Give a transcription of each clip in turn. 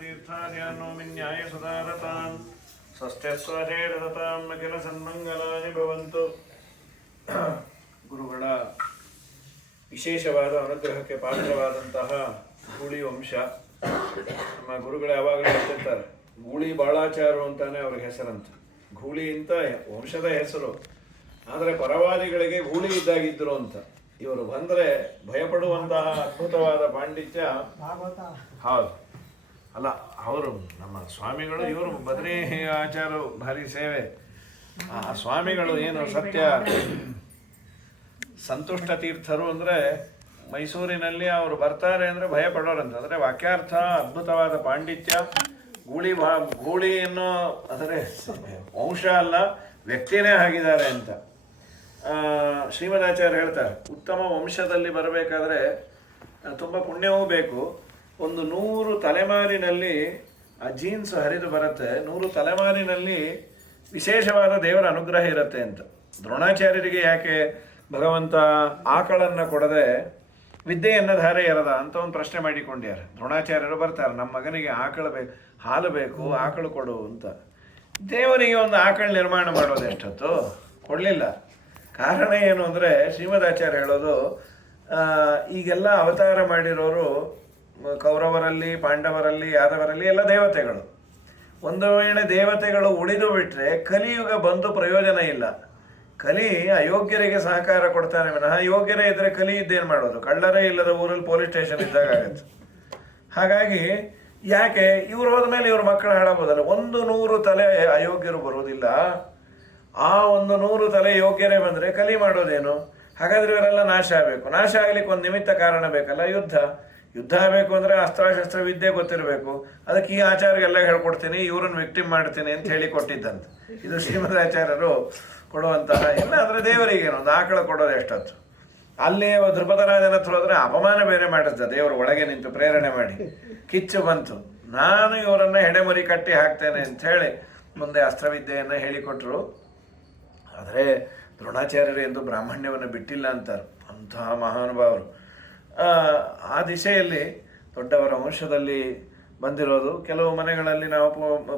तीर्थार्यान्नोमि न्यायसुधारतान् ಸ್ವಸ್ಥ್ಯಸ್ವಚೇರತಾಂ ಅಖಿಲ ಸನ್ಮಂಗಲಾನಿ ಭವಂತು. ಗುರುಗಳ ವಿಶೇಷವಾದ ಅನುಗ್ರಹಕ್ಕೆ ಪಾತ್ರವಾದಂತಹ ಗೂಳಿ ವಂಶ. ನಮ್ಮ ಗುರುಗಳು ಯಾವಾಗಲೂ ಹೇಳ್ತಿರ್ತಾರೆ, ಗೂಳಿ ಬಾಳಾಚಾರು ಅಂತಾನೆ ಅವ್ರಿಗೆ ಹೆಸರಂತ. ಗೂಳಿ ಅಂತ ವಂಶದ ಹೆಸರು, ಆದರೆ ಪರವಾದಿಗಳಿಗೆ ಗೂಳಿ ಇದ್ದಾಗಿದ್ದರು ಅಂತ. ಇವರು ಬಂದರೆ ಭಯಪಡುವಂತಹ ಅದ್ಭುತವಾದ ಪಾಂಡಿತ್ಯ. ಹೌದು, ಅಲ್ಲ ಅವರು ನಮ್ಮ ಸ್ವಾಮಿಗಳು, ಇವರು ಬದ್ರಿ ಆಚಾರ ಭಾರಿ ಸೇವೆ. ಆ ಸ್ವಾಮಿಗಳು ಏನು ಸತ್ಯ ಸಂತುಷ್ಟ ತೀರ್ಥರು ಅಂದರೆ ಮೈಸೂರಿನಲ್ಲಿ ಅವರು ಬರ್ತಾರೆ ಅಂದರೆ ಭಯ ಪಡೋರಂತ. ಅಂದರೆ ವಾಕ್ಯಾರ್ಥ ಅದ್ಭುತವಾದ ಪಾಂಡಿತ್ಯ. ಗೂಳಿ ಅನ್ನೋ ಅಂದರೆ ವಂಶ ಅಲ್ಲ, ವ್ಯಕ್ತಿನೇ ಆಗಿದ್ದಾರೆ ಅಂತ ಶ್ರೀಮದಾಚಾರ್ಯ ಹೇಳ್ತಾರೆ. ಉತ್ತಮ ವಂಶದಲ್ಲಿ ಬರಬೇಕಾದ್ರೆ ತುಂಬ ಪುಣ್ಯವೂ ಬೇಕು. ಒಂದು 100 ತಲೆಮಾರಿನಲ್ಲಿ ಆ ಜೀನ್ಸ್ ಹರಿದು ಬರುತ್ತೆ. 100 ತಲೆಮಾರಿನಲ್ಲಿ ವಿಶೇಷವಾದ ದೇವರ ಅನುಗ್ರಹ ಇರುತ್ತೆ ಅಂತ. ದ್ರೋಣಾಚಾರ್ಯರಿಗೆ ಯಾಕೆ ಭಗವಂತ ಆಕಳನ್ನು ಕೊಡದೆ ವಿದ್ಯೆಯನ್ನು ಧಾರೆ ಎರದ ಅಂತ ಒಂದು ಪ್ರಶ್ನೆ ಮಾಡಿಕೊಂಡ್ಯಾರೆ. ದ್ರೋಣಾಚಾರ್ಯರು ಬರ್ತಾರೆ, ನಮ್ಮ ಮಗನಿಗೆ ಹಾಲು ಬೇಕು, ಆಕಳು ಕೊಡು ಅಂತ. ದೇವರಿಗೆ ಒಂದು ಆಕಳು ನಿರ್ಮಾಣ ಮಾಡೋದು ಎಷ್ಟೊತ್ತು ಕೊಡಲಿಲ್ಲ. ಕಾರಣ ಏನು ಅಂದರೆ ಶ್ರೀಮದಾಚಾರ್ಯ ಹೇಳೋದು, ಈಗೆಲ್ಲ ಅವತಾರ ಮಾಡಿರೋರು ಕೌರವರಲ್ಲಿ, ಪಾಂಡವರಲ್ಲಿ, ಯಾದವರಲ್ಲಿ ಎಲ್ಲ ದೇವತೆಗಳು. ಒಂದು ವೇಳೆ ದೇವತೆಗಳು ಉಳಿದು ಬಿಟ್ಟರೆ ಕಲಿಯುಗ ಬಂದು ಪ್ರಯೋಜನ ಇಲ್ಲ. ಕಲಿ ಅಯೋಗ್ಯರಿಗೆ ಸಹಕಾರ ಕೊಡ್ತಾನೆ ವಿನಃ ಯೋಗ್ಯರೇ ಇದ್ದರೆ ಕಲಿ ಇದ್ದೇನು ಮಾಡೋದು? ಕಳ್ಳರೇ ಇಲ್ಲದ ಊರಲ್ಲಿ ಪೊಲೀಸ್ ಸ್ಟೇಷನ್ ಇದ್ದಾಗ ಆಗುತ್ತೆ. ಹಾಗಾಗಿ ಯಾಕೆ ಇವ್ರು ಹೋದ್ಮೇಲೆ ಇವ್ರ ಮಕ್ಕಳು ಹಾಳಾಗೋದಲ್ಲ. 100 ತಲೆ ಅಯೋಗ್ಯರು ಬರೋದಿಲ್ಲ. ಆ 100 ತಲೆ ಯೋಗ್ಯರೇ ಬಂದರೆ ಕಲಿ ಮಾಡೋದೇನು? ಹಾಗಾದ್ರೆ ಇವರೆಲ್ಲ ನಾಶ ಆಗಬೇಕು. ನಾಶ ಆಗ್ಲಿಕ್ಕೆ ಒಂದು ನಿಮಿತ್ತ ಕಾರಣ ಬೇಕಲ್ಲ, ಯುದ್ಧ ಆಗಬೇಕು ಅಂದರೆ ಅಸ್ತ್ರಶಸ್ತ್ರ ವಿದ್ಯೆ ಗೊತ್ತಿರಬೇಕು. ಅದಕ್ಕೆ ಈ ಆಚಾರ್ಯಗೆಲ್ಲ ಹೇಳ್ಕೊಡ್ತೀನಿ, ಇವ್ರನ್ನ ವಿಕ್ಟಿಮ್ ಮಾಡ್ತೀನಿ ಅಂತ ಹೇಳಿ ಕೊಟ್ಟಿದ್ದಂತೆ. ಇದು ಶ್ರೀಮದಾಚಾರ್ಯರು ಕೊಡುವಂತಹ ಎಲ್ಲ. ಅಂದರೆ ದೇವರಿಗೆ ಒಂದು ಆಕಳ ಕೊಡೋದು ಎಷ್ಟೊತ್ತು. ಅಲ್ಲಿ ಧ್ರುಪದರಾಜನ ಹತ್ರ ಹೋದರೆ ಅಪಮಾನ ಬೇರೆ ಮಾಡಿದ್ದ. ದೇವರು ಒಳಗೆ ನಿಂತು ಪ್ರೇರಣೆ ಮಾಡಿ ಕಿಚ್ಚು ಬಂತು, ನಾನು ಇವರನ್ನು ಹೆಡೆಮರಿ ಕಟ್ಟಿ ಹಾಕ್ತೇನೆ ಅಂತ ಹೇಳಿ ಮುಂದೆ ಅಸ್ತ್ರವಿದ್ಯೆಯನ್ನು ಹೇಳಿಕೊಟ್ರು. ಆದರೆ ದ್ರೋಣಾಚಾರ್ಯರು ಎಂದು ಬ್ರಾಹ್ಮಣ್ಯವನ್ನು ಬಿಟ್ಟಿಲ್ಲ ಅಂತಾರೆ ಅಂತಹ ಮಹಾನುಭಾವರು. ಆ ದಿಶೆಯಲ್ಲಿ ದೊಡ್ಡವರ ವಂಶದಲ್ಲಿ ಬಂದಿರೋದು. ಕೆಲವು ಮನೆಗಳಲ್ಲಿ ನಾವು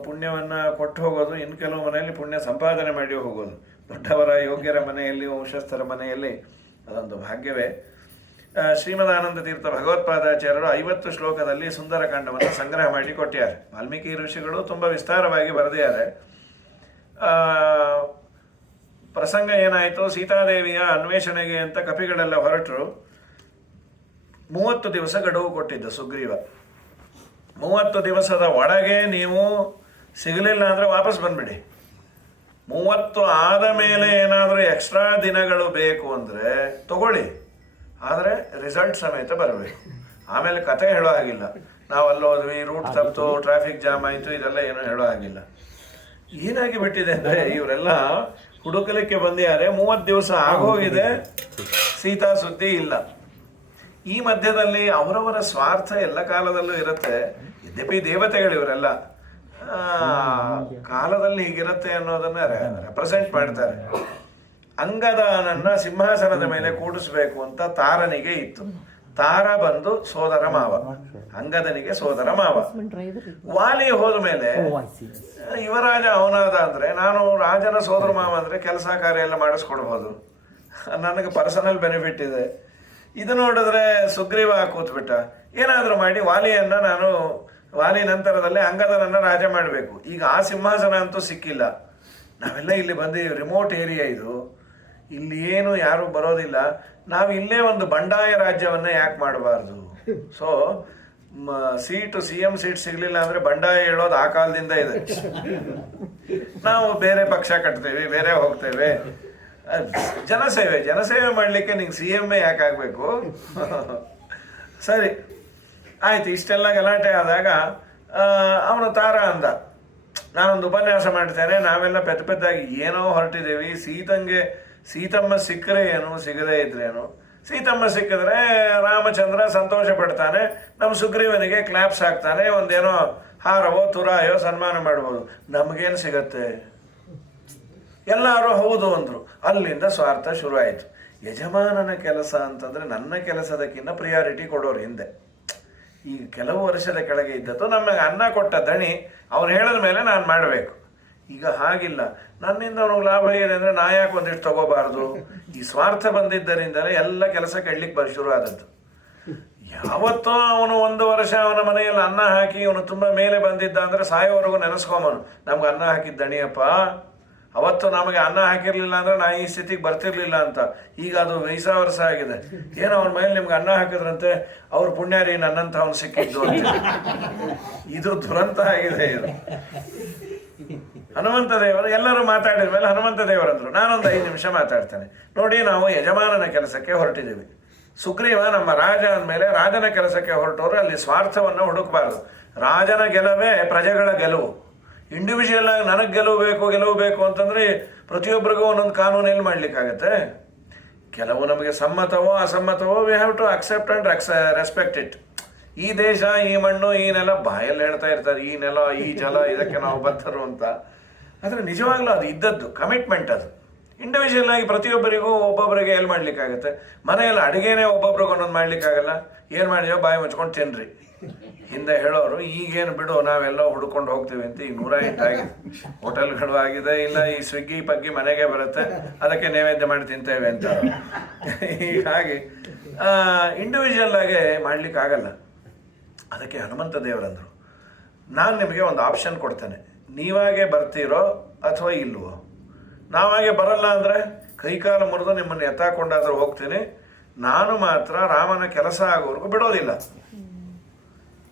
ಪುಣ್ಯವನ್ನು ಕೊಟ್ಟು ಹೋಗೋದು, ಇನ್ನು ಕೆಲವು ಮನೆಯಲ್ಲಿ ಪುಣ್ಯ ಸಂಪಾದನೆ ಮಾಡಿ ಹೋಗೋದು. ದೊಡ್ಡವರ ಯೋಗ್ಯರ ಮನೆಯಲ್ಲಿ, ವಂಶಸ್ಥರ ಮನೆಯಲ್ಲಿ ಅದೊಂದು ಭಾಗ್ಯವೇ. ಶ್ರೀಮದಾನಂದ ತೀರ್ಥ ಭಗವತ್ಪಾದಾಚಾರ್ಯರು 50 ಶ್ಲೋಕದಲ್ಲಿ ಸುಂದರಕಾಂಡವನ್ನು ಸಂಗ್ರಹ ಮಾಡಿ ಕೊಟ್ಟಿದ್ದಾರೆ. ವಾಲ್ಮೀಕಿ ಋಷಿಗಳು ತುಂಬ ವಿಸ್ತಾರವಾಗಿ ಬರೆದಿದ್ದಾರೆ. ಪ್ರಸಂಗ ಏನಾಯಿತು, ಸೀತಾದೇವಿಯ ಅನ್ವೇಷಣೆಗೆ ಅಂತ ಕಪಿಗಳೆಲ್ಲ ಹೊರಟರು. 30 ದಿವಸ ಗಡುವು ಕೊಟ್ಟಿದ್ದ ಸುಗ್ರೀವ. 30 ದಿವಸದ ಒಳಗೆ ನೀವು ಸಿಗಲಿಲ್ಲ ಅಂದರೆ ವಾಪಸ್ ಬಂದ್ಬಿಡಿ. 30 ಆದ ಮೇಲೆ ಏನಾದರೂ ಎಕ್ಸ್ಟ್ರಾ ದಿನಗಳು ಬೇಕು ಅಂದರೆ ತಗೊಳ್ಳಿ, ಆದರೆ ರಿಸಲ್ಟ್ ಸಮೇತ ಬರಬೇಕು. ಆಮೇಲೆ ಕತೆ ಹೇಳೋ ಹಾಗಿಲ್ಲ, ನಾವು ಅಲ್ಲೋದ್ವಿ, ರೂಟ್ ತಪ್ಪಿತು, ಟ್ರಾಫಿಕ್ ಜಾಮ್ ಆಯಿತು, ಇದೆಲ್ಲ ಏನೂ ಹೇಳೋ ಹಾಗಿಲ್ಲ. ಏನಾಗಿ ಬಿಟ್ಟಿದೆ ಅಂದರೆ ಇವರೆಲ್ಲ ಹುಡುಕಲಿಕ್ಕೆ ಬಂದಿದ್ದಾರೆ. 30 ದಿವಸ ಆಗೋಗಿದೆ, ಸೀತಾ ಸುದ್ದಿ ಇಲ್ಲ. ಈ ಮಧ್ಯದಲ್ಲಿ ಅವರವರ ಸ್ವಾರ್ಥ ಎಲ್ಲ ಕಾಲದಲ್ಲೂ ಇರುತ್ತೆ. ಯದ್ಯಪಿ ದೇವತೆಗಳು ಇವರೆಲ್ಲ ಕಾಲದಲ್ಲಿ ಹೀಗಿರುತ್ತೆ ಅನ್ನೋದನ್ನ ರೆಪ್ರೆಸೆಂಟ್ ಮಾಡ್ತಾರೆ. ಅಂಗದನನ್ನ ಸಿಂಹಾಸನದ ಮೇಲೆ ಕೂಡಿಸ್ಬೇಕು ಅಂತ ತಾರನಿಗೆ ಇತ್ತು. ತಾರ ಬಂದು ಸೋದರ ಮಾವ, ಅಂಗದನಿಗೆ ಸೋದರ ಮಾವ. ವಾಲಿ ಹೋದ ಮೇಲೆ ಯುವರಾಜ ಅವನಾದ ಅಂದ್ರೆ ನಾನು ರಾಜನ ಸೋದರ ಮಾವ ಅಂದ್ರೆ ಕೆಲಸ ಕಾರ್ಯ ಎಲ್ಲ ಮಾಡಿಸ್ಕೊಡ್ಬೋದು, ನನಗೆ ಪರ್ಸನಲ್ ಬೆನಿಫಿಟ್ ಇದೆ. ಇದು ನೋಡಿದ್ರೆ ಸುಗ್ರೀವ ಕೂತ್ಬಿಟ್ಟ. ಏನಾದರೂ ಮಾಡಿ ವಾಲಿಯನ್ನು ನಾನು ವಾಲಿ ನಂತರದಲ್ಲಿ ಅಂಗದನನ್ನು ರಾಜ ಮಾಡಬೇಕು. ಈಗ ಆ ಸಿಂಹಾಸನ ಅಂತೂ ಸಿಕ್ಕಿಲ್ಲ. ನಾವೆಲ್ಲ ಇಲ್ಲಿ ಬಂದಿದ್ದೀವಿ, ರಿಮೋಟ್ ಏರಿಯಾ ಇದು, ಇಲ್ಲಿ ಏನು ಯಾರು ಬರೋದಿಲ್ಲ. ನಾವು ಇಲ್ಲೇ ಒಂದು ಬಂಡಾಯ ರಾಜ್ಯವನ್ನು ಯಾಕೆ ಮಾಡಬಾರ್ದು? ಸೊ CM ಸೀಟ್ ಸಿಗಲಿಲ್ಲ ಅಂದರೆ ಬಂಡಾಯ ಹೇಳೋದು ಆ ಕಾಲದಿಂದ ಇದೆ. ನಾವು ಬೇರೆ ಪಕ್ಷ ಕಟ್ತೇವೆ, ಬೇರೆ ಹೋಗ್ತೇವೆ. ಜನಸೇವೆ ಮಾಡಲಿಕ್ಕೆ ನಿಂಗೆ CM ಯಾಕೆ ಆಗಬೇಕು? ಸರಿ ಆಯ್ತು. ಇಷ್ಟೆಲ್ಲ ಗಲಾಟೆ ಆದಾಗ ಅವನು ತಾರ ಅಂದ, ನಾನೊಂದು ಉಪನ್ಯಾಸ ಮಾಡ್ತೇನೆ, ನಾವೆಲ್ಲ ಪೆದ್ದಾಗಿ ಏನೋ ಹೊರಟಿದ್ದೀವಿ. ಸೀತಮ್ಮ ಸಿಕ್ಕರೆ ಏನು, ಸಿಗದೇ ಇದ್ರೇನು. ಸೀತಮ್ಮ ಸಿಕ್ಕಿದ್ರೆ ರಾಮಚಂದ್ರ ಸಂತೋಷ ಪಡ್ತಾನೆ, ನಮ್ಮ ಸುಗ್ರೀವನಿಗೆ ಕ್ಲಾಪ್ಸ್ ಹಾಕ್ತಾನೆ, ಒಂದೇನೋ ಹಾರವೋ ತುರಾಯೋ ಸನ್ಮಾನ ಮಾಡ್ಬೋದು. ನಮಗೇನು ಸಿಗತ್ತೆ? ಎಲ್ಲರೂ ಹೌದು ಅಂದರು. ಅಲ್ಲಿಂದ ಸ್ವಾರ್ಥ ಶುರು ಆಯಿತು. ಯಜಮಾನನ ಕೆಲಸ ಅಂತಂದರೆ ನನ್ನ ಕೆಲಸದಕ್ಕಿಂತ ಪ್ರಿಯಾರಿಟಿ ಕೊಡೋರು ಹಿಂದೆ. ಈಗ ಕೆಲವು ವರ್ಷದ ಕೆಳಗೆ ಇದ್ದದ್ದು ನಮಗೆ ಅನ್ನ ಕೊಟ್ಟ ದಣಿ ಅವ್ರು ಹೇಳಿದ ಮೇಲೆ ನಾನು ಮಾಡಬೇಕು. ಈಗ ಹಾಗಿಲ್ಲ, ನನ್ನಿಂದ ಅವ್ನಿಗೆ ಲಾಭ ಇದೆ ಅಂದರೆ ನಾ ಯಾಕೆ ಒಂದಿಷ್ಟು ತಗೋಬಾರ್ದು. ಈ ಸ್ವಾರ್ಥ ಬಂದಿದ್ದರಿಂದಲೇ ಎಲ್ಲ ಕೆಲಸ ಕೆಡ್ಲಿಕ್ಕೆ ಶುರು ಆದದ್ದು. ಯಾವತ್ತೋ ಅವನು 1 ವರ್ಷ ಅವನ ಮನೆಯಲ್ಲಿ ಅನ್ನ ಹಾಕಿ ಅವನು ತುಂಬ ಮೇಲೆ ಬಂದಿದ್ದ ಅಂದರೆ ಸಾಯೋವರೆಗೂ ನೆನೆಸ್ಕೊಂಬನು, ನಮ್ಗೆ ಅನ್ನ ಹಾಕಿದ್ದ ದಣಿಯಪ್ಪ, ಅವತ್ತು ನಮಗೆ ಅನ್ನ ಹಾಕಿರ್ಲಿಲ್ಲ ಅಂದ್ರೆ ನಾ ಈ ಸ್ಥಿತಿಗೆ ಬರ್ತಿರ್ಲಿಲ್ಲ ಅಂತ. ಈಗ ಅದು 20 ವರ್ಷ ಆಗಿದೆ, ಏನೋ ಅವ್ನ ಮೇಲೆ ನಿಮ್ಗೆ ಅನ್ನ ಹಾಕಿದ್ರಂತೆ, ಅವ್ರ ಪುಣ್ಯಾರಿ ನನ್ನಂತ ಅವನು ಸಿಕ್ಕಿದ್ದು ಅಂತ. ಇದು ದುರಂತ ಆಗಿದೆ ಇದು. ಹನುಮಂತ ದೇವರು ಎಲ್ಲರೂ ಮಾತಾಡಿದ ಮೇಲೆ ಹನುಮಂತ ದೇವರಂದ್ರು, ನಾನೊಂದು 5 ನಿಮಿಷ ಮಾತಾಡ್ತೇನೆ ನೋಡಿ. ನಾವು ಯಜಮಾನನ ಕೆಲಸಕ್ಕೆ ಹೊರಟಿದ್ದೀವಿ. ಸುಗ್ರೀವ ನಮ್ಮ ರಾಜ ಅಂದಮೇಲೆ ರಾಜನ ಕೆಲಸಕ್ಕೆ ಹೊರಟವರು ಅಲ್ಲಿ ಸ್ವಾರ್ಥವನ್ನು ಹುಡುಕಬಾರ್ದು. ರಾಜನ ಗೆಲುವೇ ಪ್ರಜೆಗಳ ಗೆಲುವು. ಇಂಡಿವಿಜುವಲ್ ಆಗಿ ನನಗೆ ಗೆಲುವು ಬೇಕು ಅಂತಂದರೆ ಪ್ರತಿಯೊಬ್ಬರಿಗೂ ಒಂದೊಂದು ಕಾನೂನು ಎಲ್ಲಿ ಮಾಡ್ಲಿಕ್ಕಾಗತ್ತೆ. ಕೆಲವು ನಮಗೆ ಸಮ್ಮತವೋ ಅಸಮ್ಮತವೋ we have to accept and respect it. ಈ ದೇಶ, ಈ ಮಣ್ಣು, ಈ ನೆಲ ಬಾಯಲ್ಲಿ ಹೇಳ್ತಾ ಇರ್ತಾರೆ, ಈ ನೆಲ, ಈ ಜಲ, ಇದಕ್ಕೆ ನಾವು ಬದ್ಧರು ಅಂತ. ಆದರೆ ನಿಜವಾಗ್ಲೂ ಅದು ಇದ್ದದ್ದು ಕಮಿಟ್ಮೆಂಟ್. ಅದು ಇಂಡಿವಿಜುವಲ್ ಆಗಿ ಪ್ರತಿಯೊಬ್ಬರಿಗೂ ಒಬ್ಬೊಬ್ಬರಿಗೆ ಎಲ್ಲಿ ಮಾಡ್ಲಿಕ್ಕಾಗತ್ತೆ. ಮನೆಯಲ್ಲಿ ಅಡುಗೆನೇ ಒಬ್ಬೊಬ್ರಿಗೆ ಒಂದೊಂದು ಮಾಡ್ಲಿಕ್ಕಾಗಲ್ಲ. ಏನು ಮಾಡಿದೋ ಬಾಯಿ ಮುಚ್ಕೊಂಡು ತಿನ್ರಿ ಹಿಂದೆ ಹೇಳೋರು. ಈಗೇನು ಬಿಡು ನಾವೆಲ್ಲ ಹುಡ್ಕೊಂಡು ಹೋಗ್ತೀವಿ ಅಂತ. ಈಗ 108 ಆಗಿದೆ, ಹೋಟೆಲ್ಗಳು ಆಗಿದೆ, ಇಲ್ಲ ಈ ಸ್ವಿಗ್ಗಿ ಪಗ್ಗಿ ಮನೆಗೆ ಬರುತ್ತೆ, ಅದಕ್ಕೆ ನೈವೇದ್ಯ ಮಾಡಿ ತಿಂತೇವೆ ಅಂತ. ಹೀಗಾಗಿ ಇಂಡಿವಿಜುವಲ್ ಆಗಿ ಮಾಡ್ಲಿಕ್ಕಾಗಲ್ಲ. ಅದಕ್ಕೆ ಹನುಮಂತ ದೇವರಂದರು, ನಾನು ನಿಮಗೆ ಒಂದು ಆಪ್ಷನ್ ಕೊಡ್ತೇನೆ, ನೀವಾಗೆ ಬರ್ತೀರೋ ಅಥವಾ ಇಲ್ವೋ. ನಾವಾಗೆ ಬರಲ್ಲ ಅಂದರೆ ಕೈಕಾಲು ಮುರಿದು ನಿಮ್ಮನ್ನು ಎತ್ತಾಕೊಂಡಾದ್ರೂ ಹೋಗ್ತೀನಿ, ನಾನು ಮಾತ್ರ ರಾಮನ ಕೆಲಸ ಆಗೋವರೆಗೂ ಬಿಡೋದಿಲ್ಲ.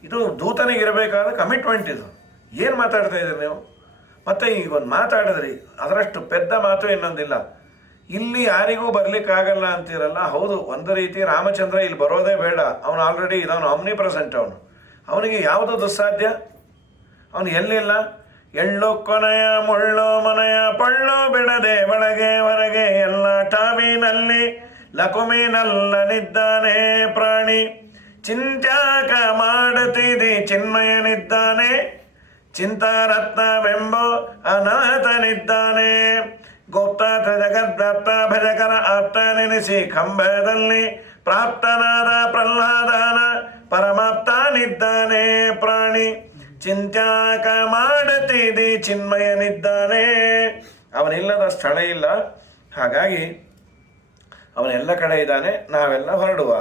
ಇದು ದೂತನಿಗಿರಬೇಕಾದ ಕಮಿಟ್ಮೆಂಟ್. ಇದು ಏನು ಮಾತಾಡ್ತಾ ಇದ್ದೀರಿ ನೀವು? ಮತ್ತೆ ಈಗ ಒಂದು ಮಾತಾಡಿದ್ರಿ, ಅದರಷ್ಟು ಪೆದ್ದ ಮಾತು ಇನ್ನೊಂದಿಲ್ಲ. ಇಲ್ಲಿ ಯಾರಿಗೂ ಬರ್ಲಿಕ್ಕಾಗಲ್ಲ ಅಂತೀರಲ್ಲ, ಹೌದು, ಒಂದು ರೀತಿ ರಾಮಚಂದ್ರ ಇಲ್ಲಿ ಬರೋದೇ ಬೇಡ, ಅವನು ಆಲ್ರೆಡಿ ಇದವನು ಆಮ್ನಿ ಪ್ರೆಸೆಂಟ್. ಅವನಿಗೆ ಯಾವುದು ದುಸ್ಸಾಧ್ಯ? ಅವನು ಎಲ್ಲಿಲ್ಲ. ಎಳ್ಳು ಕೊನೆಯ ಮುಳ್ಳು ಮನೆಯ ಪಳ್ಳು ಬಿಡದೆ ಒಳಗೆ ಹೊರಗೆ ಎಲ್ಲ ಟಾವಿನಲ್ಲಿ ಲಕುಮಿನಲ್ಲನಿದ್ದಾನೆ ಪ್ರಾಣಿ. ಚಿಂತ್ಯಾಕ ಮಾಡುತ್ತಿದೆ ಚಿನ್ಮಯನಿದ್ದಾನೆ, ಚಿಂತಾರತ್ನವೆಂಬ ಅನಾಥನಿದ್ದಾನೆ. ಗೋಪ್ತಾಥ ಜಗದ್ದತ್ತ ಭಜಕರ ಆಪ್ತ ನೆನೆಸಿ ಕಂಬದಲ್ಲಿ ಪ್ರಾಪ್ತನಾದ ಪ್ರಹ್ಲಾದನ ಪರಮಾಪ್ತನಿದ್ದಾನೆ ಪ್ರಾಣಿ. ಚಿಂತ್ಯಾಕ ಮಾಡುತ್ತಿದೆ ಚಿನ್ಮಯನಿದ್ದಾನೆ. ಅವನಿಲ್ಲದ ಸ್ಥಳ ಇಲ್ಲ, ಹಾಗಾಗಿ ಅವನೆಲ್ಲ ಕಡೆ ಇದ್ದಾನೆ, ನಾವೆಲ್ಲ ಹೊರಡುವ.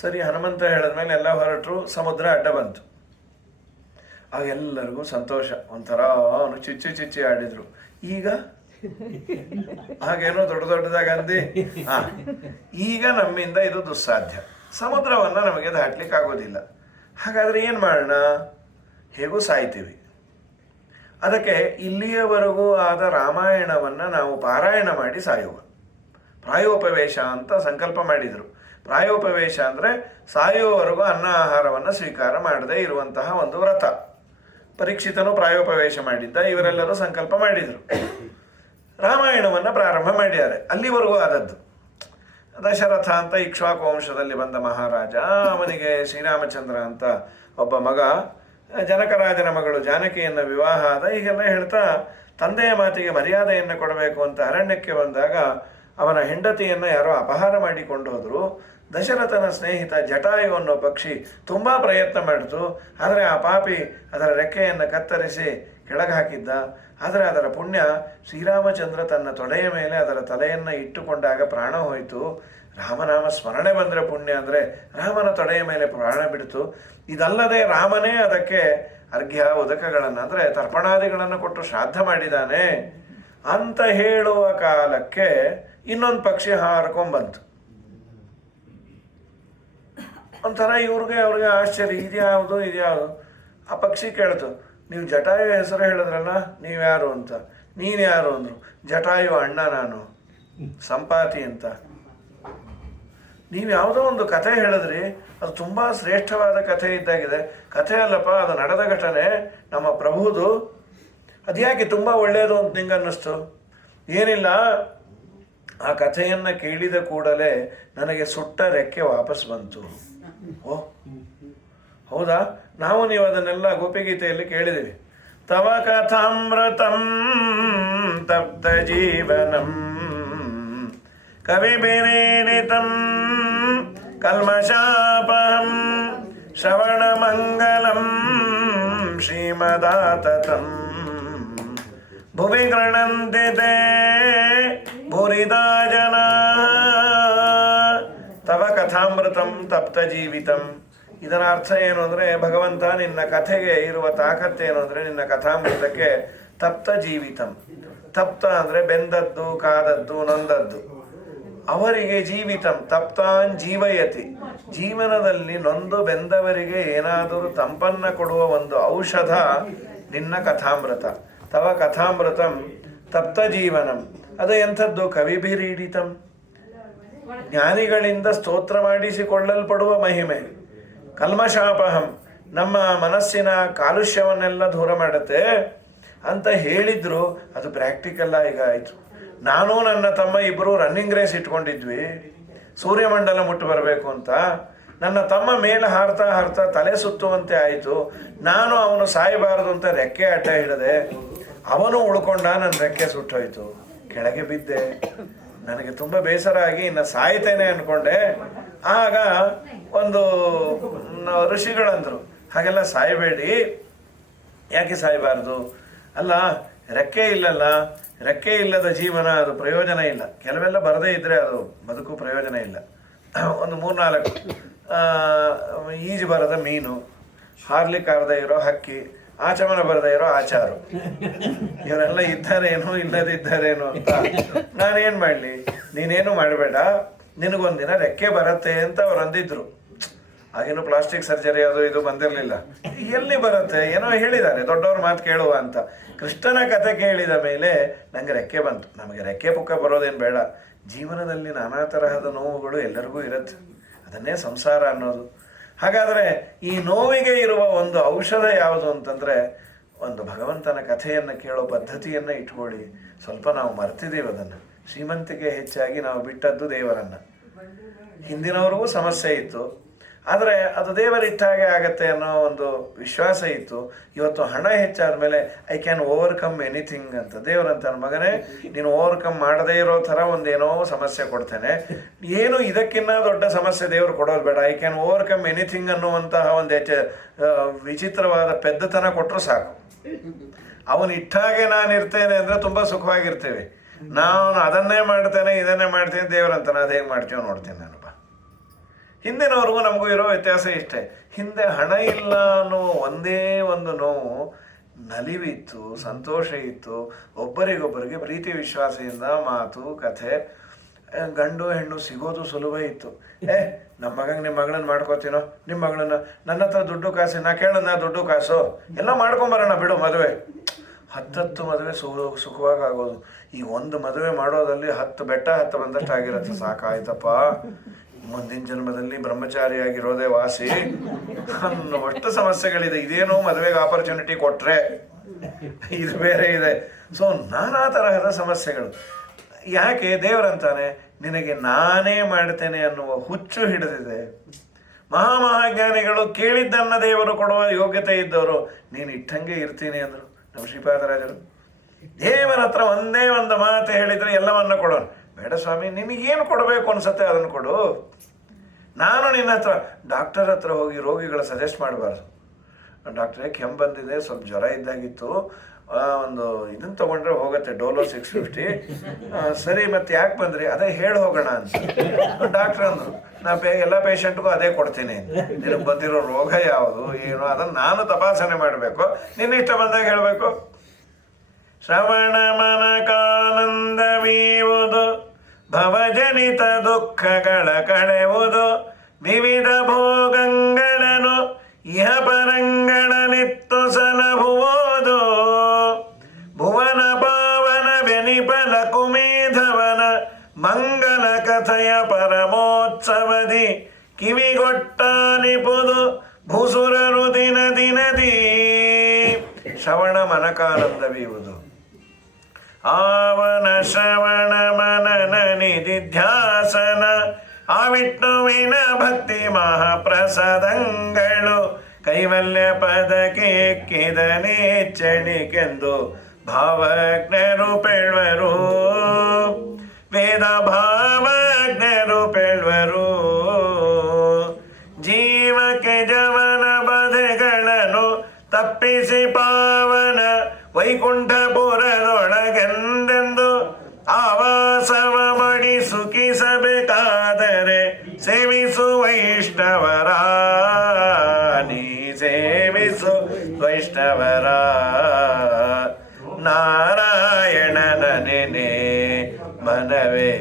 ಸರಿ, ಹನುಮಂತ ಹೇಳಿದ್ಮೇಲೆ ಎಲ್ಲ ಹೊರಟರು. ಸಮುದ್ರ ಅಡ್ಡ ಬಂತು. ಆಗ ಎಲ್ಲರಿಗೂ ಸಂತೋಷ, ಒಂಥರ ಅವನು ಚಿಚ್ಚಿ ಆಡಿದ್ರು. ಈಗ ಹಾಗೇನೋ ದೊಡ್ಡದಾಗ ಅಂದಿ. ಈಗ ನಮ್ಮಿಂದ ಇದು ದುಸ್ಸಾಧ್ಯ, ಸಮುದ್ರವನ್ನು ನಮಗೆ ದಾಟ್ಲಿಕ್ಕೆ ಆಗೋದಿಲ್ಲ. ಹಾಗಾದರೆ ಏನು ಮಾಡೋಣ? ಹೇಗೂ ಸಾಯ್ತೀವಿ. ಅದಕ್ಕೆ ಇಲ್ಲಿಯವರೆಗೂ ಆದ ರಾಮಾಯಣವನ್ನು ನಾವು ಪಾರಾಯಣ ಮಾಡಿ ಸಾಯುವ. ಪ್ರಾಯೋಪವೇಶ ಅಂತ ಸಂಕಲ್ಪ ಮಾಡಿದರು. ಪ್ರಾಯೋಪವೇಶ ಅಂದರೆ ಸಾಯುವವರೆಗೂ ಅನ್ನ ಆಹಾರವನ್ನು ಸ್ವೀಕಾರ ಮಾಡದೇ ಇರುವಂತಹ ಒಂದು ವ್ರತ. ಪರೀಕ್ಷಿತನು ಪ್ರಾಯೋಪವೇಶ ಮಾಡಿದ್ದ, ಇವರೆಲ್ಲರೂ ಸಂಕಲ್ಪ ಮಾಡಿದರು. ರಾಮಾಯಣವನ್ನು ಪ್ರಾರಂಭ ಮಾಡಿದ್ದಾರೆ. ಅಲ್ಲಿವರೆಗೂ ಆದದ್ದು. ದಶರಥ ಅಂತ ಇಕ್ಷ್ವಾಕು ವಂಶದಲ್ಲಿ ಬಂದ ಮಹಾರಾಜ, ಅವನಿಗೆ ಶ್ರೀರಾಮಚಂದ್ರ ಅಂತ ಒಬ್ಬ ಮಗ, ಜನಕರಾಜನ ಮಗಳು ಜಾನಕಿಯನ್ನು ವಿವಾಹ ಆದ. ಹೀಗೆಲ್ಲ ಹೇಳ್ತಾ ತಂದೆಯ ಮಾತಿಗೆ ಮರ್ಯಾದೆಯನ್ನು ಕೊಡಬೇಕು ಅಂತ ಅರಣ್ಯಕ್ಕೆ ಬಂದಾಗ ಅವನ ಹೆಂಡತಿಯನ್ನು ಯಾರೋ ಅಪಹಾರ ಮಾಡಿಕೊಂಡು ಹೋದರು. ದಶರಥನ ಸ್ನೇಹಿತ ಜಟಾಯು ಅನ್ನೋ ಪಕ್ಷಿ ತುಂಬ ಪ್ರಯತ್ನ ಮಾಡಿತು, ಆದರೆ ಆ ಪಾಪಿ ಅದರ ರೆಕ್ಕೆಯನ್ನು ಕತ್ತರಿಸಿ ಕೆಳಗೆ ಹಾಕಿದ್ದ. ಆದರೆ ಅದರ ಪುಣ್ಯ ಶ್ರೀರಾಮಚಂದ್ರ ತನ್ನ ತೊಡೆಯ ಮೇಲೆ ಅದರ ತಲೆಯನ್ನು ಇಟ್ಟುಕೊಂಡಾಗ ಪ್ರಾಣ ಹೋಯಿತು. ರಾಮನಾಮ ಸ್ಮರಣೆ ಬಂದರೆ ಪುಣ್ಯ ಅಂದರೆ ರಾಮನ ತೊಡೆಯ ಮೇಲೆ ಪ್ರಾಣ ಬಿಡ್ತು. ಇದಲ್ಲದೆ ರಾಮನೇ ಅದಕ್ಕೆ ಅರ್ಘ್ಯ ಉದಕಗಳನ್ನು ಅಂದರೆ ತರ್ಪಣಾದಿಗಳನ್ನು ಕೊಟ್ಟು ಶ್ರಾದ್ದ ಮಾಡಿದ್ದಾನೆ ಅಂತ ಹೇಳುವ ಕಾಲಕ್ಕೆ ಇನ್ನೊಂದು ಪಕ್ಷಿ ಹಾರ್ಕೊಂಡ್ಬಂತು. ಒಂಥರ ಅವ್ರಿಗೆ ಆಶ್ಚರ್ಯ, ಇದ್ಯಾವುದು. ಆ ಪಕ್ಷಿ ಕೇಳ್ತು, ನೀವು ಜಟಾಯು ಹೆಸರು ಹೇಳಿದ್ರಲ್ಲ, ನೀವ್ಯಾರು ಅಂತ. ನೀನು ಯಾರು ಅಂದರು. ಜಟಾಯು ಅಣ್ಣ ನಾನು, ಸಂಪಾತಿ ಅಂತ. ನೀವು ಯಾವುದೋ ಒಂದು ಕಥೆ ಹೇಳಿದ್ರಿ, ಅದು ತುಂಬ ಶ್ರೇಷ್ಠವಾದ ಕಥೆ ಇದ್ದಾಗಿದೆ. ಕಥೆ ಅಲ್ಲಪ್ಪ, ಅದು ನಡೆದ ಘಟನೆ, ನಮ್ಮ ಪ್ರಭುದು. ಅದ್ಯಾಕೆ ತುಂಬ ಒಳ್ಳೆಯದು ಅಂತ ನಿಂಗೆ ಅನ್ನಿಸ್ತು? ಏನಿಲ್ಲ, ಆ ಕಥೆಯನ್ನು ಕೇಳಿದ ಕೂಡಲೇ ನನಗೆ ಸುಟ್ಟ ರೆಕ್ಕೆ ವಾಪಸ್ ಬಂತು. ಓ ಹೌದಾ? ನೀವು ಅದನ್ನೆಲ್ಲ ಗೋಪಿಗೀತೆಯಲ್ಲಿ ಕೇಳಿದ್ದೀವಿ. ತವ ಕಥಾಮೃತಂ ತಪ್ತ ಜೀವನಂ ಕವಿ ಬಿರೇರಿತಂ ಕಲ್ಮಶಾಪಹಂ ಶ್ರವಣಮಂಗಲಂ ಶ್ರೀಮದಾತತಂ ಭುವಿ ಗೃಣಂತಿ ತೇ ಭೂರಿದಾ ಜನಾಃ ತವ ಕಥಾಮೃತಂ ತಪ್ತ ಜೀವಿತಂ. ಇದರ ಅರ್ಥ ಏನು ಅಂದರೆ, ಭಗವಂತ ನಿನ್ನ ಕಥೆಗೆ ಇರುವ ತಾಕತ್ತೇನು ಅಂದರೆ, ನಿನ್ನ ಕಥಾಮೃತಕ್ಕೆ ತಪ್ತ ಜೀವಿತಂ. ತಪ್ತ ಅಂದರೆ ಬೆಂದದ್ದು, ಕಾದದ್ದು, ನೊಂದದ್ದು. ಅವರಿಗೆ ಜೀವಿತಂ ತಪ್ತಾನ್ ಜೀವಯತಿ. ಜೀವನದಲ್ಲಿ ನೊಂದು ಬೆಂದವರಿಗೆ ಏನಾದರೂ ತಂಪನ್ನ ಕೊಡುವ ಒಂದು ಔಷಧ ನಿನ್ನ ಕಥಾಮೃತ. ತವ ಕಥಾಮೃತಂ ತಪ್ತ ಜೀವನಂ. ಅದು ಎಂಥದ್ದು? ಕವಿಭಿರೀಡಿತಂ, ಜ್ಞಾನಿಗಳಿಂದ ಸ್ತೋತ್ರ ಮಾಡಿಸಿಕೊಳ್ಳಲ್ಪಡುವ ಮಹಿಮೆ. ಕಲ್ಮಶಾಪಹಂ, ನಮ್ಮ ಮನಸ್ಸಿನ ಕಾಲುಷ್ಯವನ್ನೆಲ್ಲ ದೂರ ಮಾಡುತ್ತೆ ಅಂತ ಹೇಳಿದ್ರು. ಅದು ಪ್ರಾಕ್ಟಿಕಲ್ ಈಗ ಆಯಿತು. ನಾನು ನನ್ನ ತಮ್ಮ ಇಬ್ಬರು ರನ್ನಿಂಗ್ ರೇಸ್ ಇಟ್ಕೊಂಡಿದ್ವಿ, ಸೂರ್ಯಮಂಡಲ ಮುಟ್ಟು ಬರಬೇಕು ಅಂತ. ನನ್ನ ತಮ್ಮ ಮೇಲೆ ಹಾರ್ತಾ ಹಾರ್ತಾ ತಲೆ ಸುತ್ತುವಂತೆ ಆಯಿತು. ನಾನು ಅವನು ಸಾಯಬಾರದು ಅಂತ ರೆಕ್ಕೆ ಅಡ್ಡ ಹಿಡದೆ, ಅವನು ಉಳ್ಕೊಂಡ, ನನ್ನ ರೆಕ್ಕೆ ಸುಟ್ಟೋಯ್ತು, ಕೆಳಗೆ ಬಿದ್ದೆ. ನನಗೆ ತುಂಬ ಬೇಸರ ಆಗಿ ಇನ್ನು ಸಾಯ್ತೇನೆ ಅಂದ್ಕೊಂಡೆ. ಆಗ ಒಂದು ಋಷಿಗಳಂದರು, ಹಾಗೆಲ್ಲ ಸಾಯಬೇಡಿ. ಯಾಕೆ ಸಾಯಬಾರ್ದು? ಅಲ್ಲ, ರೆಕ್ಕೆ ಇಲ್ಲಲ್ಲ, ರೆಕ್ಕೆ ಇಲ್ಲದ ಜೀವನ ಅದು ಪ್ರಯೋಜನ ಇಲ್ಲ. ಕೆಲವೆಲ್ಲ ಬರದೇ ಇದ್ದರೆ ಅದು ಬದುಕು ಪ್ರಯೋಜನ ಇಲ್ಲ. ಒಂದು 3-4 ಈಜು ಬರದ ಮೀನು, ಹಾರ್ಲಿಕ್ಕಾಗದೇ ಇರೋ ಹಕ್ಕಿ, ಆಚಮನ ಬರದೇ ಇರೋ ಆಚಾರು, ಇವರೆಲ್ಲ ಇದ್ದಾರೇನು ಇಲ್ಲದಿದ್ದಾರೇನು ಅಂತ ನಾನೇನು ಮಾಡಲಿ? ನೀನೇನು ಮಾಡಬೇಡ, ನಿನಗೊಂದಿನ ರೆಕ್ಕೆ ಬರುತ್ತೆ ಅಂತ ಅವ್ರು ಅಂದಿದ್ರು. ಆಗಿನೂ ಪ್ಲಾಸ್ಟಿಕ್ ಸರ್ಜರಿ ಅದು ಇದು ಬಂದಿರಲಿಲ್ಲ. ಎಲ್ಲಿ ಬರುತ್ತೆ? ಏನೋ ಹೇಳಿದ್ದಾರೆ, ದೊಡ್ಡವ್ರ ಮಾತು ಕೇಳುವ ಅಂತ. ಕೃಷ್ಣನ ಕಥೆ ಕೇಳಿದ ಮೇಲೆ ನನಗೆ ರೆಕ್ಕೆ ಬಂತು. ನಮಗೆ ರೆಕ್ಕೆ ಪುಕ್ಕ ಬರೋದೇನು ಬೇಡ. ಜೀವನದಲ್ಲಿ ನಾನಾ ತರಹದ ನೋವುಗಳು ಎಲ್ಲರಿಗೂ ಇರುತ್ತೆ, ಅದನ್ನೇ ಸಂಸಾರ ಅನ್ನೋದು. ಹಾಗಾದರೆ ಈ ನೋವಿಗೆ ಇರುವ ಒಂದು ಔಷಧ ಯಾವುದು ಅಂತಂದರೆ, ಒಂದು ಭಗವಂತನ ಕಥೆಯನ್ನು ಕೇಳೋ ಪದ್ಧತಿಯನ್ನು ಇಟ್ಕೊಳ್ಳಿ. ಸ್ವಲ್ಪ ನಾವು ಮರ್ತಿದ್ದೀವಿ ಅದನ್ನು. ಶ್ರೀಮಂತಿಕೆ ಹೆಚ್ಚಾಗಿ ನಾವು ಬಿಟ್ಟದ್ದು ದೇವರನ್ನು. ಹಿಂದಿನವ್ರಿಗೂ ಸಮಸ್ಯೆ ಇತ್ತು, ಆದರೆ ಅದು ದೇವರಿಟ್ಟಾಗೆ ಆಗತ್ತೆ ಅನ್ನೋ ಒಂದು ವಿಶ್ವಾಸ ಇತ್ತು. ಇವತ್ತು ಹಣ ಹೆಚ್ಚಾದ ಮೇಲೆ ಐ ಕ್ಯಾನ್ ಓವರ್ಕಮ್ ಎನಿಥಿಂಗ್ ಅಂತ ದೇವರಂತ, ಮಗನೇ ನೀನು ಓವರ್ಕಮ್ ಮಾಡದೇ ಇರೋ ಥರ ಒಂದೇನೋ ಸಮಸ್ಯೆ ಕೊಡ್ತೇನೆ. ಏನು ಇದಕ್ಕಿನ್ನ ದೊಡ್ಡ ಸಮಸ್ಯೆ ದೇವರು ಕೊಡೋದು ಬೇಡ. ಐ ಕ್ಯಾನ್ ಓವರ್ಕಮ್ ಎನಿಥಿಂಗ್ ಅನ್ನುವಂತಹ ಒಂದು ವಿಚಿತ್ರವಾದ ಪೆದ್ದತನ ಕೊಟ್ಟರು ಸಾಕು. ಅವನು ಇಟ್ಟಾಗೆ ನಾನು ಇರ್ತೇನೆ ಅಂದರೆ ತುಂಬ ಸುಖವಾಗಿರ್ತೇವೆ. ನಾನು ಅದನ್ನೇ ಮಾಡ್ತೇನೆ ಇದನ್ನೇ ಮಾಡ್ತೇನೆ ದೇವರಂತಾನೆ, ಅದು ಹೇಗೆ ಮಾಡ್ತೀವೋ ನೋಡ್ತೇನೆ ನಾನಪ್ಪ. ಹಿಂದಿನವ್ರಿಗೂ ನಮಗೂ ಇರೋ ವ್ಯತ್ಯಾಸ ಇಷ್ಟೇ. ಹಿಂದೆ ಹಣ ಇಲ್ಲ ಅನ್ನೋ ಒಂದೇ ಒಂದು ನೋವು, ನಲಿವಿತ್ತು, ಸಂತೋಷ ಇತ್ತು, ಒಬ್ಬರಿಗೊಬ್ಬರಿಗೆ ಪ್ರೀತಿ ವಿಶ್ವಾಸದಿಂದ ಮಾತು ಕಥೆ. ಗಂಡು ಹೆಣ್ಣು ಸಿಗೋದು ಸುಲಭ ಇತ್ತು. ನಮ್ಮ ಮಗಂಗೆ ನಿಮ್ಮ ಮಗಳನ್ನ ಮಾಡ್ಕೋತೀನೋ, ನಿಮ್ಮ ಮಗಳನ್ನ ನನ್ನ ಹತ್ರ ದುಡ್ಡು ಕಾಸು ನಾ ಕೇಳೋಣ, ದುಡ್ಡು ಕಾಸು ಎಲ್ಲ ಮಾಡ್ಕೊಂಬರೋಣ ಬಿಡು, ಮದುವೆ 10 ಮದುವೆ ಸುಖವಾಗಿ ಆಗೋದು. ಈ ಒಂದು ಮದುವೆ ಮಾಡೋದಲ್ಲಿ 10 ಬೆಟ್ಟ 10 ಬಂದಷ್ಟು ಆಗಿರುತ್ತೆ. ಸಾಕಾಯ್ತಪ್ಪ, ಮುಂದಿನ ಜನ್ಮದಲ್ಲಿ ಬ್ರಹ್ಮಚಾರಿಯಾಗಿರೋದೇ ವಾಸಿ ಅನ್ನುವಷ್ಟು ಸಮಸ್ಯೆಗಳಿದೆ. ಇದೇನೋ ಮದುವೆಗೆ ಆಪರ್ಚುನಿಟಿ ಕೊಟ್ಟರೆ ಇದು ಬೇರೆ ಇದೆ. ಸೊ ನಾನಾ ತರಹದ ಸಮಸ್ಯೆಗಳು. ಯಾಕೆ? ದೇವರಂತಾನೆ ನಿನಗೆ ನಾನೇ ಮಾಡ್ತೇನೆ ಅನ್ನುವ ಹುಚ್ಚು ಹಿಡಿದಿದೆ. ಮಹಾಮಹಾಜ್ಞಾನಿಗಳು ಕೇಳಿದ್ದನ್ನ ದೇವರು ಕೊಡುವ ಯೋಗ್ಯತೆ ಇದ್ದವರು ನೀನು ಇಟ್ಟಂಗೆ ಇರ್ತೀನಿ ಅಂದರು ನಮ್ಮ ಶ್ರೀಪಾದರಾಜರು. ದೇವರ ಹತ್ರ ಒಂದೇ ಒಂದು ಮಾತು ಹೇಳಿದರೆ ಎಲ್ಲವನ್ನ ಕೊಡೋನು. ಬೇಡ ಸ್ವಾಮಿ, ನಿನಗೇನು ಕೊಡಬೇಕು ಅನ್ಸುತ್ತೆ ಅದನ್ನು ಕೊಡು. ನಾನು ನಿನ್ನ ಹತ್ರ ಡಾಕ್ಟರ್ ಹತ್ರ ಹೋಗಿ ರೋಗಿಗಳ ಸಜೆಸ್ಟ್ ಮಾಡಬಾರ್ದು. ಡಾಕ್ಟ್ರೇ ಕೆಮ್ಮು ಬಂದಿದೆ, ಸ್ವಲ್ಪ ಜ್ವರ ಇದ್ದಾಗಿತ್ತು, ಒಂದು ಇದನ್ನು ತೊಗೊಂಡ್ರೆ ಹೋಗುತ್ತೆ, ಡೋಲೋ 650. ಸರಿ, ಮತ್ತೆ ಯಾಕೆ ಬಂದ್ರಿ? ಅದೇ ಹೇಳಿ ಹೋಗೋಣ ಅಂತ ಡಾಕ್ಟ್ರ್ ಅಂದರು. ಎಲ್ಲ ಪೇಷಂಟ್ಗೂ ಅದೇ ಕೊಡ್ತೀನಿ. ನಿನಗೆ ಬಂದಿರೋ ರೋಗ ಯಾವುದು ಏನು ಅದನ್ನು ನಾನು ತಪಾಸಣೆ ಮಾಡಬೇಕು, ನಿನ್ನ ಇಷ್ಟ ಬಂದಾಗ ಹೇಳಬೇಕು. ಶ್ರವಣ ಮನಕಾನಂದವೀವುದು, ಭವಜನಿತ ದುಃಖಗಳ ಕಳೆಯುವುದು, ವಿವಿಧ ಭೋಗಗಳನ್ನು ಇಹ ಪರಂಗಳನಿತ್ತು ಸಲಹುವುದು, ಭುವನ ಪಾವನ ಬೆನಿಪಲ ಕುಮೇಧವನ ಮಂಗಲ ಕಥೆಯ ಪರಮೋತ್ಸವದಿ ಕಿವಿಗೊಟ್ಟಾಲಿಪುದು ಭೂಸುರರು ದಿನ ದಿನದಿ. ಶ್ರವಣ ಮನಕಾನಂದವೀವುದು, ಆವನ ಶ್ರವಣ ಮನನ ನಿಧಿಧ್ಯಾಸನ, ಆ ವಿಷ್ಣುವಿನ ಭಕ್ತಿ ಮಹಾಪ್ರಸಾದಂಗಳು, ಕೈವಲ್ಯ ಪದಕ್ಕೆ ಎಕ್ಕಿದನೇ ಚಣಿಕೆಂದು ಭಾವಜ್ಞರು ಪೇಳ್ವರು, ವೇದ ಭಾವಜ್ಞರು ಪೇಳ್ವರು. ಜೀವಕ್ಕೆ ಜವ ತಪ್ಪಿಸಿ ಪಾವನ ವೈಕುಂಠಪುರದೊಳಗೆಂದೆಂದು ಆವಾಸವ ಮಾಡಿ ಸುಖಿಸಬೇಕಾದರೆ ಸೇವಿಸು ವೈಷ್ಣವರ, ನೀ ಸೇವಿಸು ವೈಷ್ಣವರ. ನಾರಾಯಣನ ನೆನೆ ಮನವೇ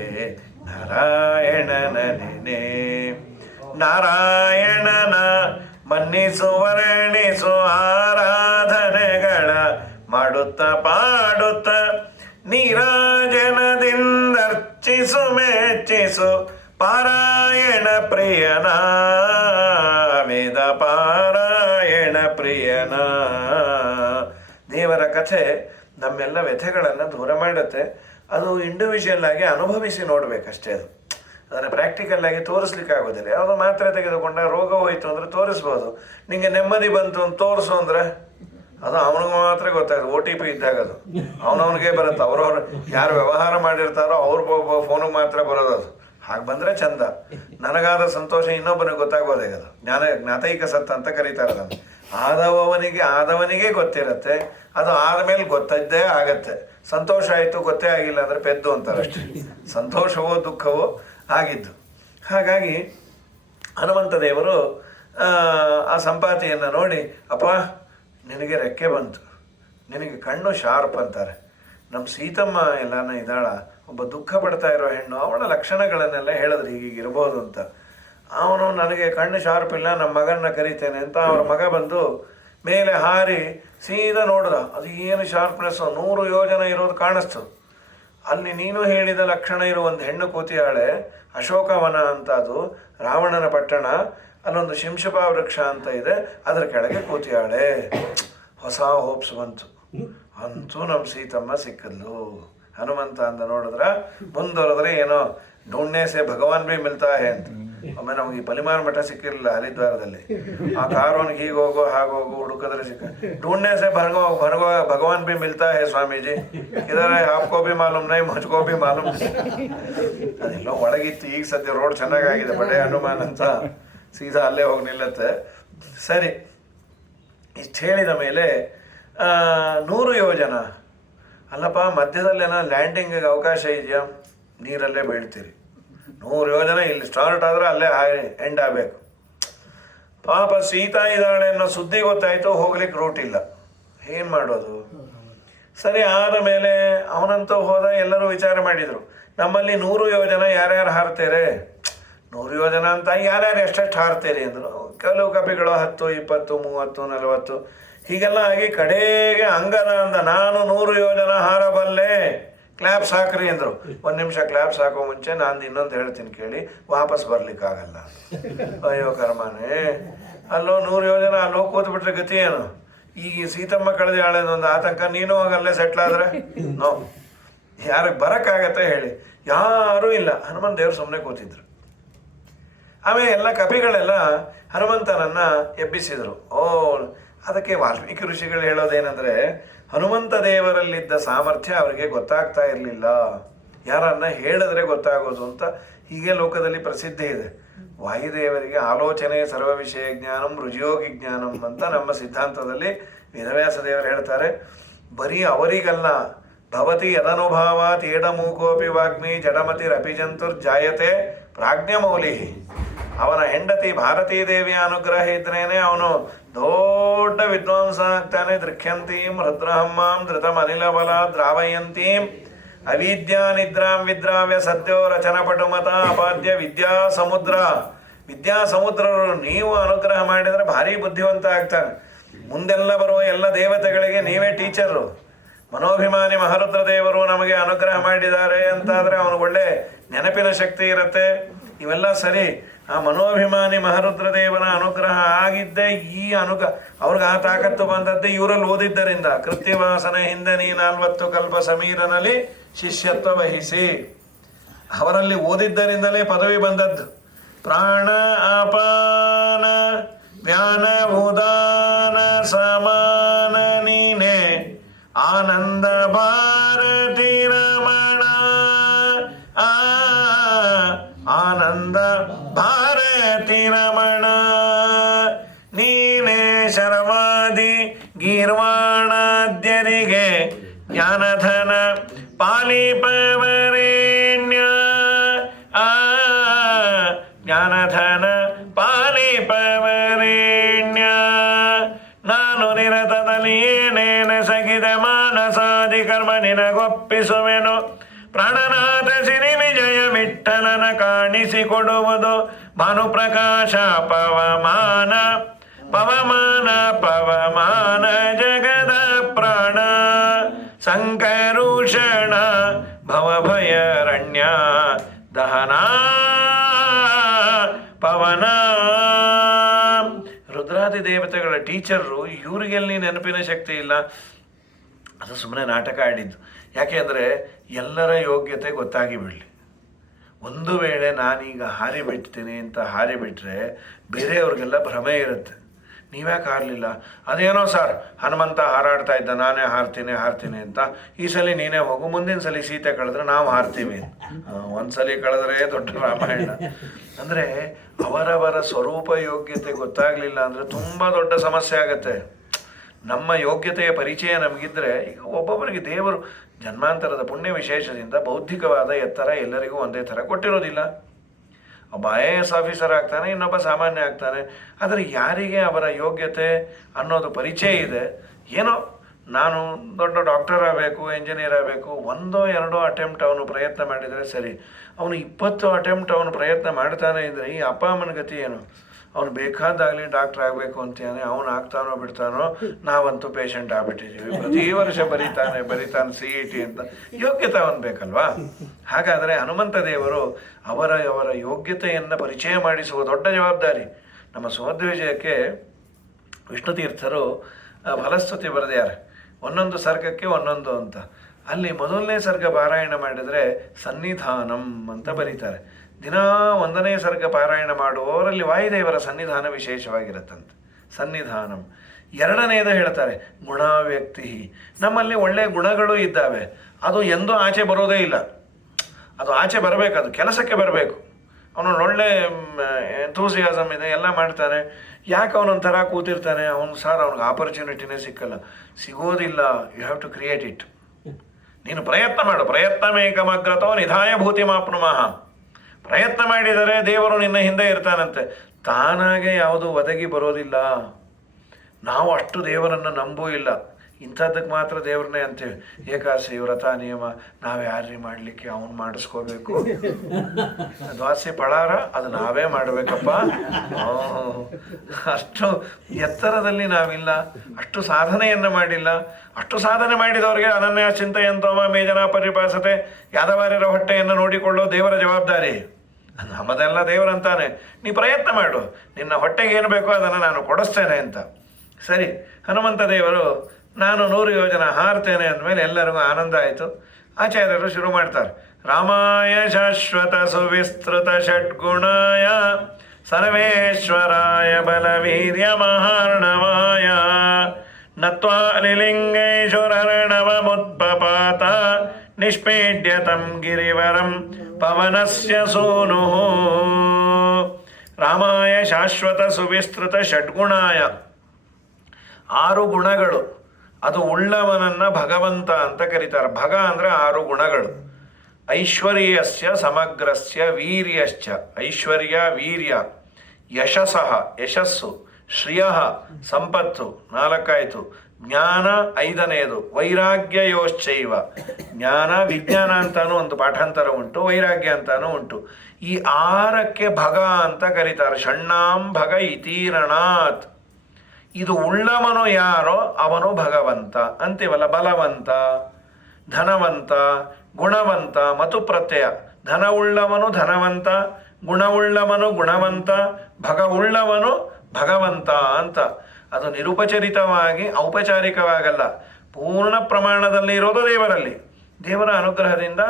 ನಾರಾಯಣನ ನೆನೆ, ನಾರಾಯಣನ ಮನ್ನಿಸು ವರ್ಣಿಸು ಆರಾಧನೆಗಳ ಮಾಡುತ್ತ ಪಾಡುತ್ತ ನೀರಾಜನದಿಂದರ್ಚಿಸು ಮೆಚ್ಚಿಸು ಪಾರಾಯಣ ಪ್ರಿಯನ, ವೇದ ಪಾರಾಯಣ ಪ್ರಿಯನ. ದೇವರ ಕಥೆ ನಮ್ಮೆಲ್ಲ ವ್ಯಥೆಗಳನ್ನು ದೂರ ಮಾಡುತ್ತೆ. ಅದು ಇಂಡಿವಿಜುವಲ್ ಆಗಿ ಅನುಭವಿಸಿ ನೋಡ್ಬೇಕಷ್ಟೇ. ಅದು ಅದನ್ನು ಪ್ರಾಕ್ಟಿಕಲ್ ಆಗಿ ತೋರಿಸ್ಲಿಕ್ಕೆ ಆಗೋದಿಲ್ಲ. ಯಾವುದೋ ಮಾತ್ರೆ ತೆಗೆದುಕೊಂಡ ರೋಗ ಹೋಯಿತು ಅಂದರೆ ತೋರಿಸ್ಬೋದು. ನಿಂಗೆ ನೆಮ್ಮದಿ ಬಂತು ಅಂತ ತೋರಿಸು ಅಂದರೆ ಅದು ಅವನಿಗೆ ಮಾತ್ರ ಗೊತ್ತಾಗುತ್ತೆ. OTP ಇದ್ದಾಗ ಅದು ಅವನವನಿಗೆ ಬರುತ್ತೆ. ಅವ್ರವ್ರು ಯಾರು ವ್ಯವಹಾರ ಮಾಡಿರ್ತಾರೋ ಅವ್ರ ಫೋನಿಗೆ ಮಾತ್ರ ಬರೋದು. ಅದು ಹಾಗೆ ಬಂದರೆ ಚಂದ. ನನಗಾದ ಸಂತೋಷ ಇನ್ನೊಬ್ಬನಿಗೆ ಗೊತ್ತಾಗೋದೇ. ಅದು ಜ್ಞಾತೈಕ ಸತ್ತ ಅಂತ ಕರೀತಾರೆ ಅದನ್ನು. ಆದವನಿಗೆ ಗೊತ್ತಿರತ್ತೆ. ಅದು ಆದಮೇಲೆ ಗೊತ್ತಿದ್ದೇ ಆಗತ್ತೆ. ಸಂತೋಷ ಆಯಿತು ಗೊತ್ತೇ ಆಗಿಲ್ಲ ಅಂದರೆ ಪೆದ್ದು ಅಂತಾರೆ ಅಷ್ಟೇ. ಸಂತೋಷವೋ ದುಃಖವೋ ಆಗಿದ್ದು. ಹಾಗಾಗಿ ಹನುಮಂತ ದೇವರು ಆ ಸಂಪಾತಿಯನ್ನು ನೋಡಿ, ಅಪ್ಪ ನಿನಗೆ ರೆಕ್ಕೆ ಬಂತು, ನಿನಗೆ ಕಣ್ಣು ಶಾರ್ಪ್ ಅಂತಾರೆ. ನಮ್ಮ ಸೀತಮ್ಮ ಎಲ್ಲಾನ ಇದ್ದಾಳ, ಒಬ್ಬ ದುಃಖ ಪಡ್ತಾ ಇರೋ ಹೆಣ್ಣು, ಅವಳ ಲಕ್ಷಣಗಳನ್ನೆಲ್ಲ ಹೇಳಿದ್ರು ಹೀಗಿರ್ಬೋದು ಅಂತ. ಅವನು ನನಗೆ ಕಣ್ಣು ಶಾರ್ಪ್ ಇಲ್ಲ, ನಮ್ಮ ಮಗನ್ನ ಕರಿತೇನೆ ಅಂತ ಅವ್ರ ಮಗ ಬಂದು ಮೇಲೆ ಹಾರಿ ಸೀದಾ ನೋಡ್ದ. ಅದು ಏನು ಶಾರ್ಪ್ನೆಸ್ಸು, 100 ಯೋಜನ ಇರೋದು ಕಾಣಿಸ್ತು. ಅಲ್ಲಿ ನೀನು ಹೇಳಿದ ಲಕ್ಷಣ ಇರೋ ಒಂದು ಹೆಣ್ಣು ಕೂತಿಯಾಳೆ, ಅಶೋಕವನ ಅಂತ, ಅದು ರಾವಣನ ಪಟ್ಟಣ. ಅಲ್ಲೊಂದು ಶಿಂಶಪ ವೃಕ್ಷ ಅಂತ ಇದೆ, ಅದರ ಕೆಳಗೆ ಕೂತಿಯಾಳೆ. ಹೊಸ ಹೋಪ್ಸ್ ಬಂತು. ಅಂತೂ ನಮ್ಮ ಸೀತಮ್ಮ ಸಿಕ್ಕದ್ಲು. ಹನುಮಂತ ಅಂತ ನೋಡಿದ್ರ ಮುಂದೊರೆದ್ರೆ ಏನೋ ढूंढने से भगवान भी मिलता है ಅಂತ. ಒಮ್ಮೆ ನಮಗೆ ಈ ಪಲಿಮಾನ ಮಠ ಸಿಕ್ಕಿರಲಿಲ್ಲ ಹರಿದ್ವಾರದಲ್ಲಿ. ಆ ಕಾರೋನ್ಗೆ ಹೀಗೆ ಹೋಗೋ ಹಾಗೋಗೋ ಹುಡುಕಿದ್ರೆ ಸಿಕ್ಕ. ढूंढने से भगवान भी मिलता है स्वामी जी, इधर आपको भी मालूम नहीं मुझको भी मालूम. ಅದೆಲ್ಲ ಒಳಗಿತ್ತು. ಈಗ ಸದ್ಯ ರೋಡ್ ಚೆನ್ನಾಗಾಗಿದೆ, ಬಡೆ ಹನುಮಾನ್ ಅಂತ ಸೀದಾ ಅಲ್ಲೇ ಹೋಗಿ ನಿಲ್ಲತ್ತೆ. ಸರಿ, ಇಷ್ಟು ಹೇಳಿದ ಮೇಲೆ 100 ಯೋಜನ ಅಲ್ಲಪ್ಪ, ಮಧ್ಯದಲ್ಲೇನೋ ಲ್ಯಾಂಡಿಂಗಿಗೆ ಅವಕಾಶ ಇದೆಯಾ? ನೀರಲ್ಲೇ ಬೀಳ್ತೀರಿ. 100 ಯೋಜನ ಇಲ್ಲಿ ಸ್ಟಾರ್ಟ್ ಆದರೆ ಅಲ್ಲೇ ಎಂಡ್ ಆಗಬೇಕು. ಪಾಪ ಸೀತಾ ಇದ್ದಾಳೆ ಅನ್ನೋ ಸುದ್ದಿ ಗೊತ್ತಾಯಿತು, ಹೋಗ್ಲಿಕ್ಕೆ ರೂಟ್ ಇಲ್ಲ. ಏನು ಮಾಡೋದು? ಸರಿ, ಆದ ಮೇಲೆ ಅವನಂತೂ ಹೋದ. ಎಲ್ಲರೂ ವಿಚಾರ ಮಾಡಿದರು, ನಮ್ಮಲ್ಲಿ 100 ಯೋಜನ ಯಾರ್ಯಾರು ಹಾರ್ತಾರೆ? 100 ಯೋಜನ ಅಂತ ಯಾರ್ಯಾರು ಎಷ್ಟೆಷ್ಟು ಹಾರ್ತೀರಿ ಅಂದರು. ಕೆಲವು ಕಪಿಗಳು 10, 20, 30, 40 ಹೀಗೆಲ್ಲ ಆಗಿ ಕಡೆಗೆ ಅಂಗದ ಅಂದ, ನಾನು 100 ಯೋಜನ ಹಾರಬಲ್ಲೆ, ಕ್ಲ್ಯಾಪ್ಸ್ ಹಾಕ್ರಿ ಅಂದರು. 1 ನಿಮಿಷ ಕ್ಲ್ಯಾಪ್ಸ್ ಹಾಕೋ ಮುಂಚೆ ನಾನು ಇನ್ನೊಂದು ಹೇಳ್ತೀನಿ ಕೇಳಿ, ವಾಪಸ್ ಬರ್ಲಿಕ್ಕಾಗಲ್ಲ. ಅಯ್ಯೋ ಕರ್ಮನೇ, ಅಲ್ಲೋ 100 ಯೋಜನ ಅಲ್ಲಿ ಹೋಗಿ ಕೂತ್ಬಿಟ್ರೆ ಗತಿ ಏನು? ಈಗ ಸೀತಮ್ಮ ಕಳೆದಾಳೆ ಒಂದು ಆತಂಕ. ನೀನು ಹೋಗಲ್ಲೇ ಸೆಟ್ಲ್ ಆದರೆ ನೋ, ಯಾರಿಗೆ ಬರೋಕ್ಕಾಗತ್ತೆ ಹೇಳಿ? ಯಾರೂ ಇಲ್ಲ. ಹನುಮಂತ ದೇವರು ಸುಮ್ಮನೆ ಕೂತಿದ್ರು. ಆಮೇಲೆ ಎಲ್ಲ ಕಪಿಗಳೆಲ್ಲ ಹನುಮಂತನನ್ನು ಎಬ್ಬಿಸಿದರು. ಅದಕ್ಕೆ ವಾಲ್ಮೀಕಿ ಋಷಿಗಳು ಹೇಳೋದೇನೆಂದರೆ, ಹನುಮಂತ ದೇವರಲ್ಲಿದ್ದ ಸಾಮರ್ಥ್ಯ ಅವರಿಗೆ ಗೊತ್ತಾಗ್ತಾ ಇರಲಿಲ್ಲ. ಯಾರನ್ನ ಹೇಳಿದ್ರೆ ಗೊತ್ತಾಗೋದು ಅಂತ ಹೀಗೆ ಲೋಕದಲ್ಲಿ ಪ್ರಸಿದ್ಧಿ ಇದೆ. ವಾಯುದೇವರಿಗೆ ಆಲೋಚನೆ ಸರ್ವ ವಿಷಯ ಜ್ಞಾನಂ ರುಜಿಯೋಗಿ ಜ್ಞಾನಂ ಅಂತ ನಮ್ಮ ಸಿದ್ಧಾಂತದಲ್ಲಿ ವೇದವ್ಯಾಸ ದೇವರು ಹೇಳ್ತಾರೆ. ಬರೀ ಅವರಿಗಲ್ಲ, ಭವತಿ ಯದನುಭಾವಾತ್ ಏಡಮೂಕೋಪಿ ವಾಗ್ಮಿ ಜಡಮತಿರಪಿ ಜಂತುರ್ಜಾಯತೆ ಪ್ರಾಜ್ಞಮೌಲಿ. ಅವನ ಹೆಂಡತಿ ಭಾರತೀ ದೇವಿಯ ಅನುಗ್ರಹ ಇದ್ರೇನೆ ಅವನು ದೊಡ್ಡ ವಿದ್ವಾಂಸ ಆಗ್ತಾನೆ. ದೃಖ್ಯಂತೀಂ ಹೃದ್ರಹಮ್ಮಾಂ ಧೃತಂ ಅನಿಲಬಲ ದ್ರಾವಯಂತೀಂ ಅವಿದ್ಯಾ ನಿದ್ರಾಂ ವಿದ್ರಾವ್ಯ ಸದ್ಯೋ ರಚನಪಟುಮತ ಅಪಾದ್ಯ ವಿದ್ಯಾ ಸಮುದ್ರರು ನೀವು ಅನುಗ್ರಹ ಮಾಡಿದರೆ ಭಾರಿ ಬುದ್ಧಿವಂತ ಆಗ್ತಾನೆ. ಮುಂದೆಲ್ಲ ಬರುವ ಎಲ್ಲ ದೇವತೆಗಳಿಗೆ ನೀವೇ ಟೀಚರು. ಮನೋಭಿಮಾನಿ ಮಹಾರುದ್ರ ದೇವರು ನಮಗೆ ಅನುಗ್ರಹ ಮಾಡಿದ್ದಾರೆ ಅಂತಾದರೆ ಅವನಿಗೆ ಒಳ್ಳೆ ನೆನಪಿನ ಶಕ್ತಿ ಇರುತ್ತೆ. ಇವೆಲ್ಲ ಸರಿ. ಆ ಮನೋಭಿಮಾನಿ ಮಹಾರುದ್ರ ದೇವನ ಅನುಗ್ರಹ ಆಗಿದ್ದೇ ಈ ಅವ್ರಿಗೆ ಆ ತಾಕತ್ತು ಬಂದದ್ದೇ ಇವರಲ್ಲಿ ಓದಿದ್ದರಿಂದ. ಕೃತ್ಯವಾಸನ ಹಿಂದೆ ನೀ 40 ಕಲ್ಪ ಸಮೀರನಲ್ಲಿ ಶಿಷ್ಯತ್ವ ವಹಿಸಿ, ಅವರಲ್ಲಿ ಓದಿದ್ದರಿಂದಲೇ ಪದವಿ ಬಂದದ್ದು. ಪ್ರಾಣ ಅಪಾನ ವ್ಯಾನ ಉದಾನ ಸಮಾನ ನೀನೆ ಆನಂದ ಭಾರತಿ ರಮಣ ಆನಂದ ಭಾರತಿ ರಮಣ ನೀನೇ ಶರ್ವಾದಿ ಗೀರ್ವಾಣಾದ್ಯರಿಗೆ ಜ್ಞಾನಧನ ಪಾಲಿಪವರೇಣ್ಯ ಜ್ಞಾನಧನ ಪಾಲಿಪವರೇಣ್ಯ. ನಾನು ನಿರತದಲ್ಲಿ ಏನೇನ ಸಗಿದ ಮಾನಸಾದಿ ಕರ್ಮ ನಿನಗೊಪ್ಪಿಸುವೆನು. ಪ್ರಾಣನಾಥ ಸಿರಿ ವಿಜಯ ವಿಠಲನ ಕಾಣಿಸಿಕೊಡುವುದು ಭಾನುಪ್ರಕಾಶ ಪವಮಾನ ಪವಮಾನ ಪವಮಾನ ಜಗದ ಪ್ರಾಣ ಸಂಕರುಷಣ ಭವಭಯರಣ್ಯ ದಹನ ಪವನ. ರುದ್ರಾದಿ ದೇವತೆಗಳ ಟೀಚರು ಇವರಿಗೆಲ್ಲಿ ನೆನಪಿನ ಶಕ್ತಿ ಇಲ್ಲ, ಅದು ಸುಮ್ಮನೆ ನಾಟಕ ಆಡಿದ್ದು. ಯಾಕೆ ಅಂದರೆ ಎಲ್ಲರ ಯೋಗ್ಯತೆ ಗೊತ್ತಾಗಿ ಬಿಡಲಿ. ಒಂದು ವೇಳೆ ನಾನೀಗ ಹಾರಿ ಬಿಡ್ತೀನಿ ಅಂತ ಹಾರಿ ಬಿಟ್ಟರೆ ಬೇರೆಯವ್ರಿಗೆಲ್ಲ ಭ್ರಮೆ ಇರುತ್ತೆ, ನೀವ್ಯಾಕೆ ಹಾರಲಿಲ್ಲ? ಅದೇನೋ ಸರ್ ಹನುಮಂತ ಹಾರಾಡ್ತಾ ಇದ್ದ, ನಾನೇ ಹಾರ್ತೀನಿ ಅಂತ. ಈ ಸಲ ನೀನೇ ಹೋಗು, ಮುಂದಿನ ಸಲ ಸೀತೆ ಕಳೆದ್ರೆ ನಾವು ಹಾರ್ತೀವಿ. ಒಂದು ಸಲ ಕಳೆದ್ರೆ ದೊಡ್ಡ ರಾಮಾಯಣ. ಅಂದರೆ ಅವರವರ ಸ್ವರೂಪ ಯೋಗ್ಯತೆ ಗೊತ್ತಾಗಲಿಲ್ಲ ಅಂದರೆ ತುಂಬ ದೊಡ್ಡ ಸಮಸ್ಯೆ ಆಗತ್ತೆ. ನಮ್ಮ ಯೋಗ್ಯತೆಯ ಪರಿಚಯ ನಮಗಿದ್ರೆ, ಈಗ ಒಬ್ಬೊಬ್ಬರಿಗೆ ದೇವರು ಜನ್ಮಾಂತರದ ಪುಣ್ಯ ವಿಶೇಷದಿಂದ ಬೌದ್ಧಿಕವಾದ ಎತ್ತರ ಎಲ್ಲರಿಗೂ ಒಂದೇ ಥರ ಕೊಟ್ಟಿರೋದಿಲ್ಲ. ಒಬ್ಬ IAS ಆಫೀಸರ್ ಆಗ್ತಾನೆ, ಇನ್ನೊಬ್ಬ ಸಾಮಾನ್ಯ ಆಗ್ತಾನೆ. ಆದರೆ ಯಾರಿಗೆ ಅವರ ಯೋಗ್ಯತೆ ಅನ್ನೋದು ಪರಿಚಯ ಇದೆ, ಏನೋ ನಾನು ದೊಡ್ಡ ಡಾಕ್ಟರ್ ಆಗಬೇಕು, ಇಂಜಿನಿಯರ್ ಆಗಬೇಕು, ಒಂದೋ ಎರಡೋ ಅಟೆಂಪ್ಟ್ ಅವನು ಪ್ರಯತ್ನ ಮಾಡಿದರೆ ಸರಿ. ಅವನು 20 ಅಟೆಂಪ್ಟ್ ಅವನು ಪ್ರಯತ್ನ ಮಾಡ್ತಾನೆ ಇದ್ದರೆ ಈ ಅಪ್ಪ ಅಮ್ಮನ ಗತಿ ಏನು? ಅವನು ಬೇಕಾದಾಗಲಿ ಡಾಕ್ಟ್ರ್ ಆಗಬೇಕು ಅಂತಾನೆ, ಅವನು ಆಗ್ತಾನೋ ಬಿಡ್ತಾನೋ. ನಾವಂತೂ ಪೇಷಂಟ್ ಆಗ್ಬಿಟ್ಟಿದ್ದೀವಿ, ಪ್ರತಿ ವರ್ಷ ಬರೀತಾನೆ CET ಅಂತ. ಯೋಗ್ಯತೆ ಅವನು ಬೇಕಲ್ವಾ? ಹಾಗಾದರೆ ಹನುಮಂತ ದೇವರು ಅವರ ಯೋಗ್ಯತೆಯನ್ನು ಪರಿಚಯ ಮಾಡಿಸುವ ದೊಡ್ಡ ಜವಾಬ್ದಾರಿ. ನಮ್ಮ ಸುಮಧ್ವಿಜಯಕ್ಕೆ ವಿಷ್ಣು ತೀರ್ಥರು ಫಲಸ್ತುತಿ ಬರೆದ್ಯಾರೆ, ಒಂದೊಂದು ಸರ್ಗಕ್ಕೆ ಒಂದೊಂದು ಅಂತ. ಅಲ್ಲಿ ಮೊದಲನೇ ಸರ್ಗ ಪಾರಾಯಣ ಮಾಡಿದರೆ ಸನ್ನಿಧಾನಂ ಅಂತ ಬರೀತಾರೆ. ದಿನಾ 1ನೇ ಸರ್ಗ ಪಾರಾಯಣ ಮಾಡುವವರಲ್ಲಿ ವಾಯುದೇವರ ಸನ್ನಿಧಾನ ವಿಶೇಷವಾಗಿರುತ್ತಂತೆ, ಸನ್ನಿಧಾನಂ. 2ನೇದು ಹೇಳ್ತಾರೆ ಗುಣವ್ಯಕ್ತಿ. ನಮ್ಮಲ್ಲಿ ಒಳ್ಳೆಯ ಗುಣಗಳು ಇದ್ದಾವೆ, ಅದು ಎಂದೂ ಆಚೆ ಬರೋದೇ ಇಲ್ಲ. ಅದು ಆಚೆ ಬರಬೇಕು, ಅದು ಕೆಲಸಕ್ಕೆ ಬರಬೇಕು. ಅವನು ಒಳ್ಳೆ ಎಂಥೂಸಿಯಾಸಮ್ ಇದೆ, ಎಲ್ಲ ಮಾಡ್ತಾನೆ. ಯಾಕೆ ಅವನೊಂಥರ ಕೂತಿರ್ತಾನೆ? ಅವನು ಸರ್ ಅವ್ನಿಗೆ ಆಪರ್ಚುನಿಟಿನೇ ಸಿಕ್ಕಲ್ಲ, ಸಿಗೋದಿಲ್ಲ. You have to create it. ನೀನು ಪ್ರಯತ್ನ ಮಾಡು. ಪ್ರಯತ್ನಮೇಕಮಗ್ರತೋ ನಿಧಾಯ ಭೂತಿ ಮಾಪ್ನುಮಃ. ಪ್ರಯತ್ನ ಮಾಡಿದರೆ ದೇವರು ನಿನ್ನ ಹಿಂದೆ ಇರ್ತಾನಂತೆ. ತಾನಾಗೆ ಯಾವುದು ಒದಗಿ ಬರೋದಿಲ್ಲ. ನಾವು ಅಷ್ಟು ದೇವರನ್ನು ನಂಬೂ ಇಲ್ಲ. ಇಂಥದ್ದಕ್ಕೆ ಮಾತ್ರ ದೇವ್ರನ್ನೇ ಅಂತೀವಿ. ಏಕಾದಶಿ ವ್ರತ ನಿಯಮ ನಾವು ಯಾರ್ರಿ ಮಾಡಲಿಕ್ಕೆ, ಅವನು ಮಾಡಿಸ್ಕೋಬೇಕು. ದ್ವಾಸಿ ಪಳಾರ ಅದು ನಾವೇ ಮಾಡಬೇಕಪ್ಪ. ಅಷ್ಟು ಎತ್ತರದಲ್ಲಿ ನಾವಿಲ್ಲ, ಅಷ್ಟು ಸಾಧನೆಯನ್ನು ಮಾಡಿಲ್ಲ. ಅಷ್ಟು ಸಾಧನೆ ಮಾಡಿದವರಿಗೆ ಅನನ್ಯ ಚಿಂತೆಯಂತೋಮ ಮೇಜನ ಪರಿಪಾಸತೆ, ಯಾದವಾರ್ಯರ ಹೊಟ್ಟೆಯನ್ನು ನೋಡಿಕೊಳ್ಳೋ ದೇವರ ಜವಾಬ್ದಾರಿ. ನಮ್ಮದೆಲ್ಲ ದೇವರಂತಾನೆ. ನೀ ಪ್ರಯತ್ನ ಮಾಡು, ನಿನ್ನ ಹೊಟ್ಟೆಗೆ ಏನು ಬೇಕೋ ಅದನ್ನು ನಾನು ಕೊಡಿಸ್ತೇನೆ ಅಂತ. ಸರಿ, ಹನುಮಂತ ದೇವರು ನಾನು 100 ಯೋಜನ ಹಾರ್ತೇನೆ ಅಂದಮೇಲೆ ಎಲ್ಲರಿಗೂ ಆನಂದ ಆಯಿತು. ಆಚಾರ್ಯರು ಶುರು ಮಾಡ್ತಾರೆ. ರಾಮಾಯ ಶಾಶ್ವತ ಸುವಿಸ್ತೃತ ಷಡ್ಗುಣಾಯ ಸರ್ವೇಶ್ವರಾಯ ಬಲವೀರ್ಯ ಮಹಾರ್ಣವಾಯ ನತ್ವಾ ನಿಲಿಂಗೇಶ್ವರರ್ಣವಮುತ್ಪಪಾತ ನಿಷ್ಪೇಡ್ಯತಂ ಗಿರಿವರಂ ಪವನಸ್ಯ ಸೂನು. ರಾಮಾಯ ಶಾಶ್ವತ ಸುವಿಸ್ತೃತ ಷಡ್ಗುಣಾಯ, 6 ಗುಣಗಳು. ಅದು ಉಳ್ಳವನನ್ನು ಭಗವಂತ ಅಂತ ಕರೀತಾರೆ. ಭಗ ಅಂದರೆ 6 ಗುಣಗಳು. ಐಶ್ವರ್ಯಸ್ಯ ಸಮಗ್ರಸ್ಯ ವೀರ್ಯಶ್ಚ, ಐಶ್ವರ್ಯ ವೀರ್ಯ, ಯಶಸ್ಸಃ ಯಶಸ್ಸು, ಶ್ರಿಯ ಸಂಪತ್ತು 4 ಆಯಿತು, ಜ್ಞಾನ 5ನೇದು, ವೈರಾಗ್ಯಯೋಶ್ಚೈವ. ಜ್ಞಾನ ವಿಜ್ಞಾನ ಅಂತಾನೂ ಒಂದು ಪಾಠಾಂತರ ಉಂಟು, ವೈರಾಗ್ಯ ಅಂತಾನೂ ಉಂಟು. ಈ 6ಕ್ಕೆ ಭಗ ಅಂತ ಕರೀತಾರೆ. ಷಣ್ಣಾಂ ಭಗ ಇತೀರಣಾತ್. ಇದು ಉಳ್ಳವನು ಯಾರೋ ಅವನು ಭಗವಂತ ಅಂತೀವಲ್ಲ. ಬಲವಂತ, ಧನವಂತ, ಗುಣವಂತ, ಮತು ಪ್ರತ್ಯಯ. ಧನ ಉಳ್ಳವನು ಧನವಂತ, ಗುಣವುಳ್ಳವನು ಗುಣವಂತ, ಭಗ ಉಳ್ಳವನು ಭಗವಂತ ಅಂತ. ಅದು ನಿರುಪಚರಿತವಾಗಿ ಔಪಚಾರಿಕವಾಗಲ್ಲ, ಪೂರ್ಣ ಪ್ರಮಾಣದಲ್ಲಿ ಇರೋದು ದೇವರಲ್ಲಿ. ದೇವರ ಅನುಗ್ರಹದಿಂದ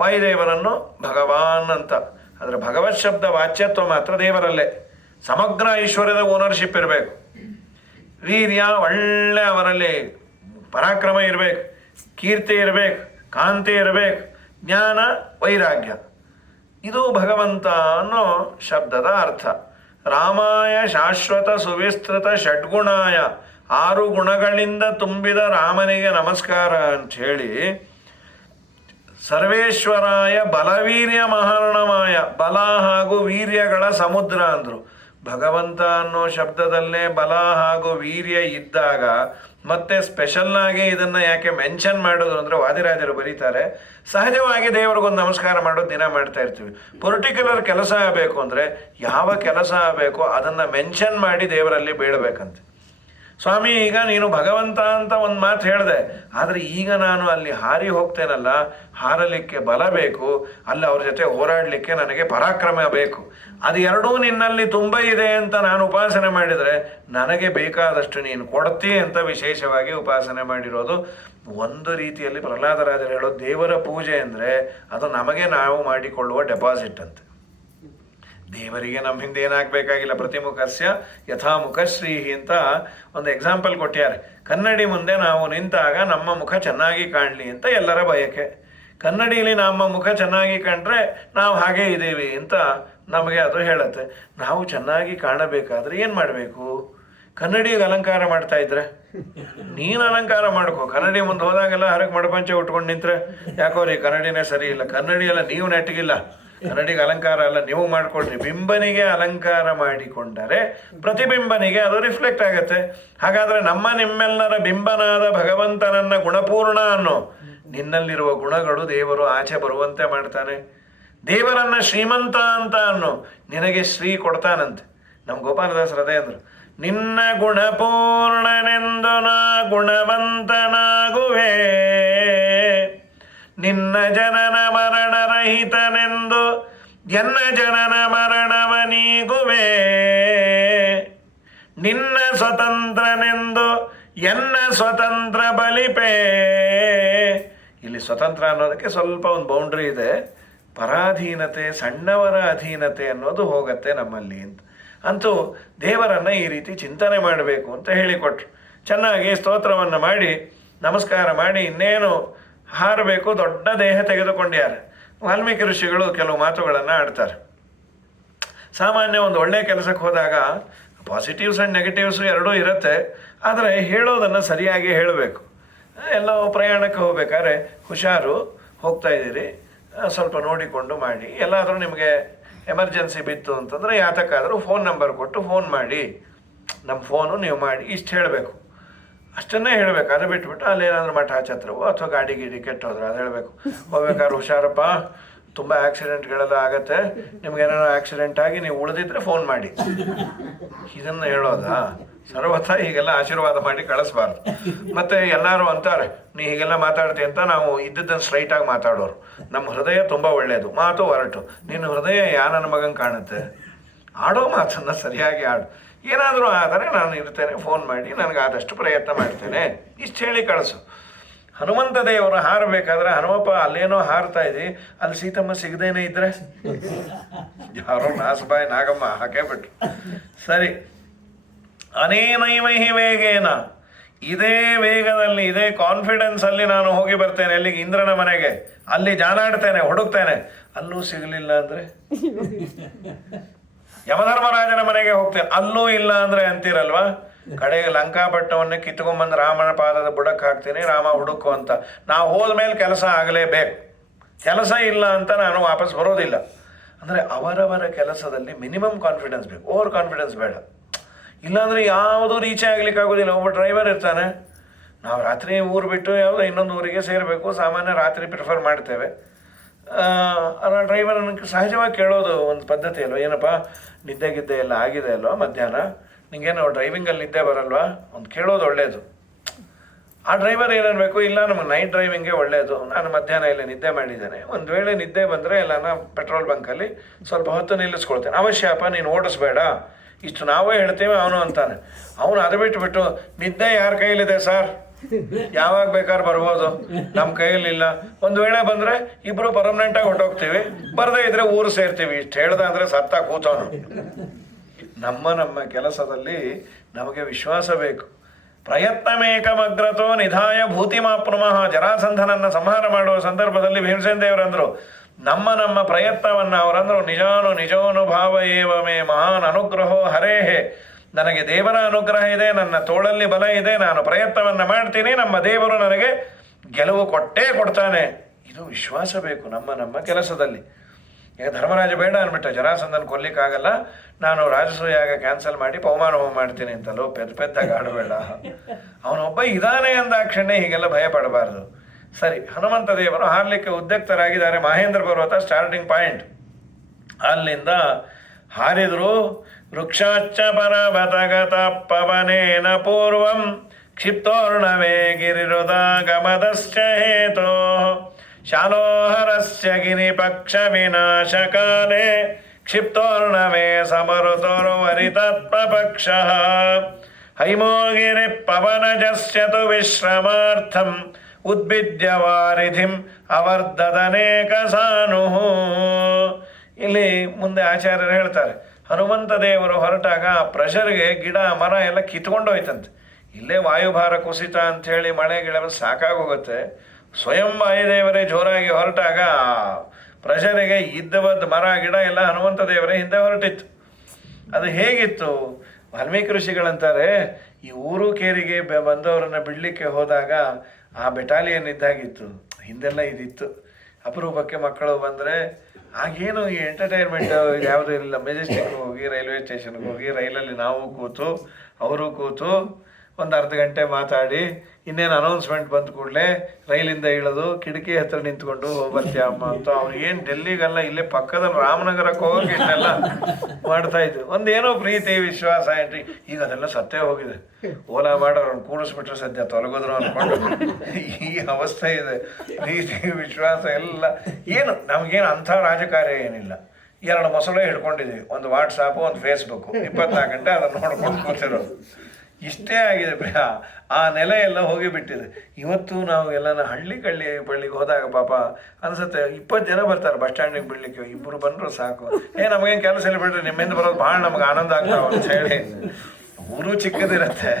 ವಾಯುದೇವರನ್ನು ಭಗವಾನ್ ಅಂತ. ಆದರೆ ಭಗವತ್ ಶಬ್ದ ವಾಚ್ಯತ್ವ ಮಾತ್ರ ದೇವರಲ್ಲೇ. ಸಮಗ್ರ ಐಶ್ವರ್ಯದ ಓನರ್ಶಿಪ್ ಇರಬೇಕು. ವೀರ್ಯ ಒಳ್ಳೆ ಅವರಲ್ಲಿ ಪರಾಕ್ರಮ ಇರಬೇಕು, ಕೀರ್ತಿ ಇರಬೇಕು, ಕಾಂತಿ ಇರಬೇಕು, ಜ್ಞಾನ ವೈರಾಗ್ಯ. ಇದು ಭಗವಂತ ಅನ್ನೋ ಶಬ್ದದ ಅರ್ಥ. ರಾಮಾಯ ಶಾಶ್ವತ ಸುವಿಸ್ತೃತ ಷಡ್ಗುಣಾಯ 6 ಗುಣಗಳಿಂದ ತುಂಬಿದ ರಾಮನಿಗೆ ನಮಸ್ಕಾರ ಅಂಥೇಳಿ ಸರ್ವೇಶ್ವರಾಯ ಬಲವೀರ್ಯ ಮಹಾರ್ಣಮಾಯ, ಬಲ ಹಾಗೂ ವೀರ್ಯಗಳ ಸಮುದ್ರ ಅಂದರು. ಭಗವಂತ ಅನ್ನೋ ಶಬ್ದದಲ್ಲೇ ಬಲ ಹಾಗೂ ವೀರ್ಯ ಇದ್ದಾಗ ಮತ್ತೆ ಸ್ಪೆಷಲ್ಲಾಗಿ ಇದನ್ನು ಯಾಕೆ ಮೆನ್ಷನ್ ಮಾಡೋದು ಅಂದರೆ ವಾದಿರಾಜರು ಬರೀತಾರೆ, ಸಹಜವಾಗಿ ದೇವ್ರಿಗೊಂದು ನಮಸ್ಕಾರ ಮಾಡೋದು ದಿನ ಮಾಡ್ತಾ ಇರ್ತೀವಿ. ಪರ್ಟಿಕ್ಯುಲರ್ ಕೆಲಸ ಆಗಬೇಕು ಅಂದರೆ ಯಾವ ಕೆಲಸ ಆಗಬೇಕೋ ಅದನ್ನು ಮೆನ್ಷನ್ ಮಾಡಿ ದೇವರಲ್ಲಿ ಬೇಡಬೇಕಂತೆ. ಸ್ವಾಮಿ ಈಗ ನೀನು ಭಗವಂತ ಅಂತ ಒಂದು ಮಾತು ಹೇಳಿದೆ, ಆದರೆ ಈಗ ನಾನು ಅಲ್ಲಿ ಹಾರಿ ಹೋಗ್ತೇನಲ್ಲ, ಹಾರಲಿಕ್ಕೆ ಬಲ ಬೇಕು, ಅಲ್ಲಿ ಅವ್ರ ಜೊತೆ ಹೋರಾಡಲಿಕ್ಕೆ ನನಗೆ ಪರಾಕ್ರಮ ಬೇಕು. ಅದು ಎರಡೂ ನಿನ್ನಲ್ಲಿ ತುಂಬ ಇದೆ ಅಂತ ನಾನು ಉಪಾಸನೆ ಮಾಡಿದರೆ ನನಗೆ ಬೇಕಾದಷ್ಟು ನೀನು ಕೊಡ್ತೀ ಅಂತ ವಿಶೇಷವಾಗಿ ಉಪಾಸನೆ ಮಾಡಿರೋದು. ಒಂದು ರೀತಿಯಲ್ಲಿ ಪ್ರಹ್ಲಾದರಾಜರು ಹೇಳೋದು, ದೇವರ ಪೂಜೆ ಅಂದರೆ ಅದು ನಮಗೆ ನಾವು ಮಾಡಿಕೊಳ್ಳುವ ಡೆಪಾಸಿಟ್ ಅಂತ. ದೇವರಿಗೆ ನಮ್ಮ ಹಿಂದೆ ಏನಾಗಬೇಕಾಗಿಲ್ಲ. ಪ್ರತಿಮುಖಸ್ಯ ಯಥಾಮುಖ ಶ್ರೀಹಿ ಅಂತ ಒಂದು ಎಕ್ಸಾಂಪಲ್ ಕೊಟ್ಟಾರೆ. ಕನ್ನಡಿ ಮುಂದೆ ನಾವು ನಿಂತಾಗ ನಮ್ಮ ಮುಖ ಚೆನ್ನಾಗಿ ಕಾಣಲಿ ಅಂತ ಎಲ್ಲರ ಬಯಕೆ. ಕನ್ನಡಿಯಲ್ಲಿ ನಮ್ಮ ಮುಖ ಚೆನ್ನಾಗಿ ಕಂಡ್ರೆ ನಾವು ಹಾಗೇ ಇದ್ದೀವಿ ಅಂತ ನಮಗೆ ಅದು ಹೇಳುತ್ತೆ. ನಾವು ಚೆನ್ನಾಗಿ ಕಾಣಬೇಕಾದ್ರೆ ಏನು ಮಾಡಬೇಕು? ಕನ್ನಡಿಗೆ ಅಲಂಕಾರ ಮಾಡ್ತಾ ಇದ್ರೆ ನೀನು ಅಲಂಕಾರ ಮಾಡ್ಕೋ. ಕನ್ನಡಿ ಮುಂದೆ ಹೋದಾಗೆಲ್ಲ ಹರಕ್ ಮಡಪಂಚೆ ಉಟ್ಕೊಂಡು ನಿಂತ್ರೆ ಯಾಕೋ ರೀ ಕನ್ನಡಿನೇ ಸರಿ ಇಲ್ಲ, ಕನ್ನಡಿ ಎಲ್ಲ ನೀವು ನೆಟ್ಟಗಿಲ್ಲ, ಕನ್ನಡಿಗೆ ಅಲಂಕಾರ ಅಲ್ಲ ನೀವು ಮಾಡ್ಕೊಳ್ರಿ. ಬಿಂಬನಿಗೆ ಅಲಂಕಾರ ಮಾಡಿಕೊಂಡರೆ ಪ್ರತಿಬಿಂಬನಿಗೆ ಅದು ರಿಫ್ಲೆಕ್ಟ್ ಆಗುತ್ತೆ. ಹಾಗಾದರೆ ನಮ್ಮ ನಿಮ್ಮೆಲ್ಲರ ಬಿಂಬನಾದ ಭಗವಂತನನ್ನ ಗುಣಪೂರ್ಣ ಅನ್ನೋ ನಿನ್ನಲ್ಲಿರುವ ಗುಣಗಳು ದೇವರು ಆಚೆ ಬರುವಂತೆ ಮಾಡ್ತಾನೆ. ದೇವರನ್ನ ಶ್ರೀಮಂತ ಅಂತ ಅನ್ನೋ ನಿನಗೆ ಶ್ರೀ ಕೊಡ್ತಾನಂತೆ. ನಮ್ಮ ಗೋಪಾಲದಾಸರು ಅದೇ ಅಂದರು, ನಿನ್ನ ಗುಣಪೂರ್ಣನೆಂದು ನಾ ಗುಣವಂತನಾಗುವೆ, ನಿನ್ನ ಜನನ ಮರಣರಹಿತನೆಂದು ಎನ್ನ ಜನನ ಮರಣವನೀಗುವೆ, ನಿನ್ನ ಸ್ವತಂತ್ರನೆಂದು ಎನ್ನ ಸ್ವತಂತ್ರ ಬಲಿಪೇ. ಇಲ್ಲಿ ಸ್ವತಂತ್ರ ಅನ್ನೋದಕ್ಕೆ ಸ್ವಲ್ಪ ಒಂದು ಬೌಂಡ್ರಿ ಇದೆ. ಪರಾಧೀನತೆ, ಸಣ್ಣವರ ಅಧೀನತೆ ಅನ್ನೋದು ಹೋಗುತ್ತೆ ನಮ್ಮಲ್ಲಿ ಅಂತ. ಅಂತೂ ದೇವರನ್ನು ಈ ರೀತಿ ಚಿಂತನೆ ಮಾಡಬೇಕು ಅಂತ ಹೇಳಿಕೊಟ್ರು. ಚೆನ್ನಾಗಿ ಸ್ತೋತ್ರವನ್ನು ಮಾಡಿ ನಮಸ್ಕಾರ ಮಾಡಿ ಇನ್ನೇನು ಹಾರಬೇಕು, ದೊಡ್ಡ ದೇಹ ತೆಗೆದುಕೊಂಡ್ಯಾರೆ. ವಾಲ್ಮೀಕಿ ಋಷಿಗಳು ಕೆಲವು ಮಾತುಗಳನ್ನು ಆಡ್ತಾರೆ. ಸಾಮಾನ್ಯ ಒಂದು ಒಳ್ಳೆಯ ಕೆಲಸಕ್ಕೆ ಹೋದಾಗ ಪಾಸಿಟಿವ್ಸ್ ಆ್ಯಂಡ್ ನೆಗೆಟಿವ್ಸು ಎರಡೂ ಇರುತ್ತೆ, ಆದರೆ ಹೇಳೋದನ್ನು ಸರಿಯಾಗಿ ಹೇಳಬೇಕು. ಎಲ್ಲೋ ಪ್ರಯಾಣಕ್ಕೆ ಹೋಗ್ಬೇಕಾದ್ರೆ ಹುಷಾರು, ಹೋಗ್ತಾ ಇದ್ದೀರಿ, ಸ್ವಲ್ಪ ನೋಡಿಕೊಂಡು ಮಾಡಿ. ಎಲ್ಲಾದರೂ ನಿಮಗೆ ಎಮರ್ಜೆನ್ಸಿ ಬಿತ್ತು ಅಂತಂದರೆ ಯಾತಕ್ಕಾದರೂ ಫೋನ್ ನಂಬರ್ ಕೊಟ್ಟು ಫೋನ್ ಮಾಡಿ, ನಮ್ಮ ಫೋನು ನೀವು ಮಾಡಿ, ಇಷ್ಟು ಹೇಳಬೇಕು. ಅಷ್ಟನ್ನೇ ಹೇಳಬೇಕು. ಅದು ಬಿಟ್ಬಿಟ್ಟು ಅಲ್ಲೇನಾದರೂ ಮಠ ಛತ್ರವೋ ಅಥವಾ ಗಾಡಿ ಗಿಡಿ ಕೆಟ್ಟೋದ್ರೆ ಅದು ಹೇಳಬೇಕು. ಹೋಗ್ಬೇಕಾದ್ರೆ ಹುಷಾರಪ್ಪ, ತುಂಬ ಆಕ್ಸಿಡೆಂಟ್ಗಳೆಲ್ಲ ಆಗತ್ತೆ, ನಿಮ್ಗೇನಾದ್ರು ಆಕ್ಸಿಡೆಂಟ್ ಆಗಿ ನೀವು ಉಳಿದಿದ್ರೆ ಫೋನ್ ಮಾಡಿ, ಇದನ್ನು ಹೇಳೋದಾ? ಸರ್ವಥ ಹೀಗೆಲ್ಲ ಆಶೀರ್ವಾದ ಮಾಡಿ ಕಳಿಸ್ಬಾರ್ದು. ಮತ್ತು ಎಲ್ಲರೂ ಅಂತಾರೆ ನೀ ಹೀಗೆಲ್ಲ ಮಾತಾಡ್ತೀಯ ಅಂತ. ನಾವು ಇದ್ದದ್ದನ್ನು ಸ್ಟ್ರೈಟಾಗಿ ಮಾತಾಡೋರು. ನಮ್ಮ ಹೃದಯ ತುಂಬ ಒಳ್ಳೆಯದು, ಮಾತು ಹೊರಟು. ನಿನ್ನ ಹೃದಯ ನನ್ನ ಮಗಂಗೆ ಕಾಣುತ್ತೆ, ಆಡೋ ಮಾತನ್ನು ಸರಿಯಾಗಿ ಆಡು. ಏನಾದರೂ ಆದರೆ ನಾನು ಇರ್ತೇನೆ, ಫೋನ್ ಮಾಡಿ, ನನಗೆ ಆದಷ್ಟು ಪ್ರಯತ್ನ ಮಾಡ್ತೇನೆ, ಇಷ್ಟು ಹೇಳಿ ಕಳಿಸು. ಹನುಮಂತ ದೇವರು ಹಾರಬೇಕಾದ್ರೆ, ಹನುಮಪ್ಪ ಅಲ್ಲೇನೋ ಹಾರ್ತಾ ಇದ್ದಿ, ಅಲ್ಲಿ ಸೀತಮ್ಮ ಸಿಗದೇನೆ ಇದ್ರೆ ಯಾರೋ ನಾಸಬಾಯಿ ನಾಗಮ್ಮ ಹಾಕೇ ಬಿಟ್ರು. ಸರಿ, ಅನೇನೈವಹಿ ವೇಗೇನ, ಇದೇ ವೇಗದಲ್ಲಿ ಇದೇ ಕಾನ್ಫಿಡೆನ್ಸಲ್ಲಿ ನಾನು ಹೋಗಿ ಬರ್ತೇನೆ ಅಲ್ಲಿಗೆ, ಇಂದ್ರನ ಮನೆಗೆ. ಅಲ್ಲಿ ಜಾಲಾಡ್ತೇನೆ, ಹುಡುಕ್ತೇನೆ, ಅಲ್ಲೂ ಸಿಗಲಿಲ್ಲ ಅಂದರೆ ಯಮಧರ್ಮರಾಜನ ಮನೆಗೆ ಹೋಗ್ತೇನೆ, ಅಲ್ಲೂ ಇಲ್ಲ ಅಂದರೆ ಅಂತೀರಲ್ವಾ. ಕಡೆಗೆ ಲಂಕಾಪಟ್ಟಣವನ್ನು ಕಿತ್ಕೊಂಡ್ಬಂದು ರಾಮನ ಪಾದದ ಬುಡಕ್ಕೆ ಹಾಕ್ತೀನಿ, ರಾಮ ಹುಡುಕು ಅಂತ. ನಾವು ಹೋದ್ಮೇಲೆ ಕೆಲಸ ಆಗಲೇಬೇಕು, ಕೆಲಸ ಇಲ್ಲ ಅಂತ ನಾನು ವಾಪಸ್ ಬರೋದಿಲ್ಲ. ಅಂದರೆ ಅವರವರ ಕೆಲಸದಲ್ಲಿ ಮಿನಿಮಮ್ ಕಾನ್ಫಿಡೆನ್ಸ್ ಬೇಕು, ಓವರ್ ಕಾನ್ಫಿಡೆನ್ಸ್ ಬೇಡ. ಇಲ್ಲಾಂದರೆ ಯಾವುದೂ ರೀಚೇ ಆಗ್ಲಿಕ್ಕೆ ಆಗೋದಿಲ್ಲ. ಒಬ್ಬ ಡ್ರೈವರ್ ಇರ್ತಾನೆ, ನಾವು ರಾತ್ರಿ ಊರು ಬಿಟ್ಟು ಯಾವುದೋ ಇನ್ನೊಂದು ಊರಿಗೆ ಸೇರಬೇಕು, ಸಾಮಾನ್ಯ ರಾತ್ರಿ ಪ್ರಿಫರ್ ಮಾಡ್ತೇವೆ. ಆ ಡ್ರೈವರನ್ನು ಸಹಜವಾಗಿ ಕೇಳೋದು ಒಂದು ಪದ್ಧತಿ ಅಲ್ವ, ಏನಪ್ಪ ನಿದ್ದೆಗಿದ್ದೆ ಎಲ್ಲ ಆಗಿದೆ ಅಲ್ವಾ ಮಧ್ಯಾಹ್ನ, ನಿಂಗೇನು ಡ್ರೈವಿಂಗಲ್ಲಿ ನಿದ್ದೆ ಬರಲ್ವಾ ಒಂದು ಕೇಳೋದು ಒಳ್ಳೆಯದು. ಆ ಡ್ರೈವರ್ ಏನನ್ಬೇಕು, ಇಲ್ಲ ನಮಗೆ ನೈಟ್ ಡ್ರೈವಿಂಗೇ ಒಳ್ಳೆಯದು, ನಾನು ಮಧ್ಯಾಹ್ನ ಇಲ್ಲಿ ನಿದ್ದೆ ಮಾಡಿದ್ದೇನೆ, ಒಂದು ವೇಳೆ ನಿದ್ದೆ ಬಂದರೆ ಎಲ್ಲನ ಪೆಟ್ರೋಲ್ ಬಂಕಲ್ಲಿ ಸ್ವಲ್ಪ ಹೊತ್ತು ನಿಲ್ಲಿಸ್ಕೊಳ್ತೇನೆ, ಅವಶ್ಯಪ್ಪ ನೀನು ಓಡಿಸ್ಬೇಡ, ಇಷ್ಟು ನಾವೇ ಹೇಳ್ತೀವಿ. ಅವನು ಅಂತಾನೆ, ಅವನು ಅದು ಬಿಟ್ಟು ನಿದ್ದೆ ಯಾರ ಕೈಲಿದೆ ಸರ್, ಯಾವಾಗ ಬೇಕಾದ್ರೆ ಬರ್ಬೋದು, ನಮ್ಮ ಕೈಯಲ್ಲಿಲ್ಲ. ಒಂದು ವೇಳೆ ಬಂದರೆ ಇಬ್ಬರು ಪರ್ಮನೆಂಟಾಗಿ ಹೊಟ್ಟೋಗ್ತೀವಿ, ಬರದೇ ಇದ್ರೆ ಊರು ಸೇರ್ತೀವಿ. ಇಷ್ಟು ಹೇಳ್ದ ಅಂದರೆ ಸತ್ತ ಕೂತವನು. ನಮ್ಮ ಕೆಲಸದಲ್ಲಿ ನಮಗೆ ವಿಶ್ವಾಸ ಬೇಕು. ಪ್ರಯತ್ನಮೇಕಮಗ್ರತೋ ನಿಧಾಯ ಭೂತಿಮಾಪ್ನುಮಃ. ಜರಾಸಂಧನನ್ನು ಸಂಹಾರ ಮಾಡುವ ಸಂದರ್ಭದಲ್ಲಿ ಭೀಮಸೇನ ದೇವರಂದರು, ನಮ್ಮ ಪ್ರಯತ್ನವನ್ನು ಅವರಂದರು ನಿಜಾನುಭಾವ ಏವ ಮೇ ಮಹಾನ್ ಅನುಗ್ರಹೋ ಹರೇಹೇ. ನನಗೆ ದೇವರ ಅನುಗ್ರಹ ಇದೆ, ನನ್ನ ತೋಳಲ್ಲಿ ಬಲ ಇದೆ, ನಾನು ಪ್ರಯತ್ನವನ್ನು ಮಾಡ್ತೀನಿ, ನಮ್ಮ ದೇವರು ನನಗೆ ಗೆಲುವು ಕೊಟ್ಟೇ ಕೊಡ್ತಾನೆ. ಇದು ವಿಶ್ವಾಸ ಬೇಕು ನಮ್ಮ ಕೆಲಸದಲ್ಲಿ. ಈಗ ಧರ್ಮರಾಜ ಬೇಡ ಅಂದ್ಬಿಟ್ಟ, ಜರಾಸಂಧನ ಕೊಲ್ಲಿಕ್ಕಾಗಲ್ಲ, ನಾನು ರಾಜಸೂಯಾಗ ಕ್ಯಾನ್ಸಲ್ ಮಾಡಿ ಪವಮಾನ ಹೋಮ ಮಾಡ್ತೀನಿ ಅಂತಲೋ ಪೆದ್ದಾಗಿ ಆಡಬೇಡ. ಅವನೊಬ್ಬ ಇದಾನೆ ಅಂದಾಕ್ಷಣೆ ಹೀಗೆಲ್ಲ ಭಯ ಪಡಬಾರ್ದು. ಸರಿ, ಹನುಮಂತ ದೇವರು ಹಾರಲಿಕ್ಕೆ ಉದ್ಯುಕ್ತರಾಗಿದ್ದಾರೆ. ಮಹೇಂದ್ರ ಪರ್ವತ ಸ್ಟಾರ್ಟಿಂಗ್ ಪಾಯಿಂಟ್. ಅಲ್ಲಿಂದ ಹಾರಿದ್ರು. ವೃಕ್ಷಾಚ್ಚ ಪರ್ವತಗತ ಪವನೇನ ಪೂರ್ವಂ ಕ್ಷಿಪ್ತೋರ್ಣವೇ ಗಿರಿರುದಾಗಮದಶ್ಚ ಹೇತೋ ಶಾಲೋಹರಸ್ಯ ಗಿರಿಪಕ್ಷ ವಿನಾಶಕಾಲೇ ಕ್ಷಿಪ್ತೋರ್ಣವೇ ಸಮರುತೋರ್ವರಿತತ್ಮಪಕ್ಷಃ ಹೈಮೋಗಿರಿ ಪವನಜಸ್ಯ ತು ವಿಶ್ರಮಾರ್ಥಂ ಉದ್ಭಿದ್ಯ ವಾರಿಧಿಂ ಅವರ್ಧದನೇಕ ಸಾನುಃ. ಇಲ್ಲಿ ಮುಂದೆ ಆಚಾರ್ಯರು ಹೇಳ್ತಾರೆ, ಹನುಮಂತ ದೇವರು ಹೊರಟಾಗ ಆ ಪ್ರೆಷರ್ಗೆ ಗಿಡ ಮರ ಎಲ್ಲ ಕಿತ್ಕೊಂಡು ಹೋಯ್ತಂತೆ. ಇಲ್ಲೇ ವಾಯುಭಾರ ಕುಸಿತ ಅಂಥೇಳಿ ಮಳೆ ಗಿಡ ಸಾಕಾಗೋಗುತ್ತೆ. ಸ್ವಯಂ ವಾಯುದೇವರೇ ಜೋರಾಗಿ ಹೊರಟಾಗ ಪ್ರೆಷರಿಗೆ ಇದ್ದವದ್ದು ಮರ ಗಿಡ ಎಲ್ಲ ಹನುಮಂತ ದೇವರೇ ಹಿಂದೆ ಹೊರಟಿತ್ತು. ಅದು ಹೇಗಿತ್ತು? ವಾಲ್ಮೀಕಿ ಋಷಿಗಳಂತಾರೆ, ಈ ಊರು ಕೇರಿಗೆ ಬಂದವರನ್ನು ಬಿಡಲಿಕ್ಕೆ ಹೋದಾಗ ಆ ಬೆಟಾಲಿಯನ್ ಇದ್ದಾಗಿತ್ತು. ಹಿಂದೆಲ್ಲ ಇದಿತ್ತು. ಅಪರೂಪಕ್ಕೆ ಮಕ್ಕಳು ಬಂದರೆ ಆಗೇನು ಈ ಎಂಟರ್ಟೈನ್ಮೆಂಟ್ ಯಾವುದೂ ಇರಲಿಲ್ಲ. ಮೆಜೆಸ್ಟಿಕ್ ಹೋಗಿ ರೈಲ್ವೆ ಸ್ಟೇಷನ್ಗೆ ಹೋಗಿ ರೈಲಲ್ಲಿ ನಾವು ಕೂತು ಅವರು ಕೂತು ಒಂದು ಅರ್ಧ ಗಂಟೆ ಮಾತಾಡಿ, ಇನ್ನೇನು ಅನೌನ್ಸ್ಮೆಂಟ್ ಬಂದ ಕೂಡಲೇ ರೈಲಿಂದ ಇಳಿದು ಕಿಟಕಿ ಹತ್ರ ನಿಂತ್ಕೊಂಡು ಹೋಗ್ಬರ್ತೀಯ ಅಮ್ಮ ಅಂತ. ಅವ್ರು ಏನು ಡೆಲ್ಲಿಗಲ್ಲ, ಇಲ್ಲೇ ಪಕ್ಕದಲ್ಲಿ ರಾಮನಗರಕ್ಕೆ ಹೋಗೋಕೆ ಇಷ್ಟೆಲ್ಲ ಮಾಡ್ತಾಯಿದ್ರು. ಒಂದೇನೋ ಪ್ರೀತಿ ವಿಶ್ವಾಸ ಏನ್ರಿ. ಈಗ ಅದೆಲ್ಲ ಸತ್ತೇ ಹೋಗಿದೆ. ಓಲಾ ಮಾಡೋರನ್ನು ಕೂಡಿಸ್ಬಿಟ್ರೆ ಸದ್ಯ ತೊಲಗಿದ್ರು ಅಂದ್ಕೊಂಡು ಈ ಅವಸ್ಥೆ ಇದೆ. ಪ್ರೀತಿ ವಿಶ್ವಾಸ ಎಲ್ಲ ಏನು, ನಮಗೇನು ಅಂಥ ರಾಜಕಾರ್ಯ ಏನಿಲ್ಲ. 2 ಮೊಸಳೆ ಹಿಡ್ಕೊಂಡಿದ್ದೀವಿ, ಒಂದು ವಾಟ್ಸಾಪು, ಒಂದು ಫೇಸ್ಬುಕ್ಕು, 24 ಗಂಟೆ ಅದನ್ನು ನೋಡ್ಕೊಂಡು ಕೂತಿರೋದು. ಇಷ್ಟೇ ಆಗಿದೆ. ಆ ನೆಲೆ ಎಲ್ಲ ಹೋಗಿಬಿಟ್ಟಿದೆ. ಇವತ್ತು ನಾವು ಎಲ್ಲನ ಬಳ್ಳಿಗೆ ಹೋದಾಗ ಪಾಪ ಅನ್ಸುತ್ತೆ, 20 ಜನ ಬರ್ತಾರೆ ಬಸ್ ಸ್ಟ್ಯಾಂಡಿಗೆ ಬಿಡ್ಲಿಕ್ಕೆ, 2 ಬಂದರೂ ಸಾಕು. ನಮಗೇನು ಕೆಲಸ ಇಲ್ಲ ಬಿಡ್ರಿ, ನಿಮ್ಮಿಂದ ಬರೋದು ಭಾಳ ನಮ್ಗೆ ಆನಂದ ಆಗ್ತಾವ ಅಂತ ಹೇಳಿ. ಊರು ಚಿಕ್ಕದಿರುತ್ತೆ.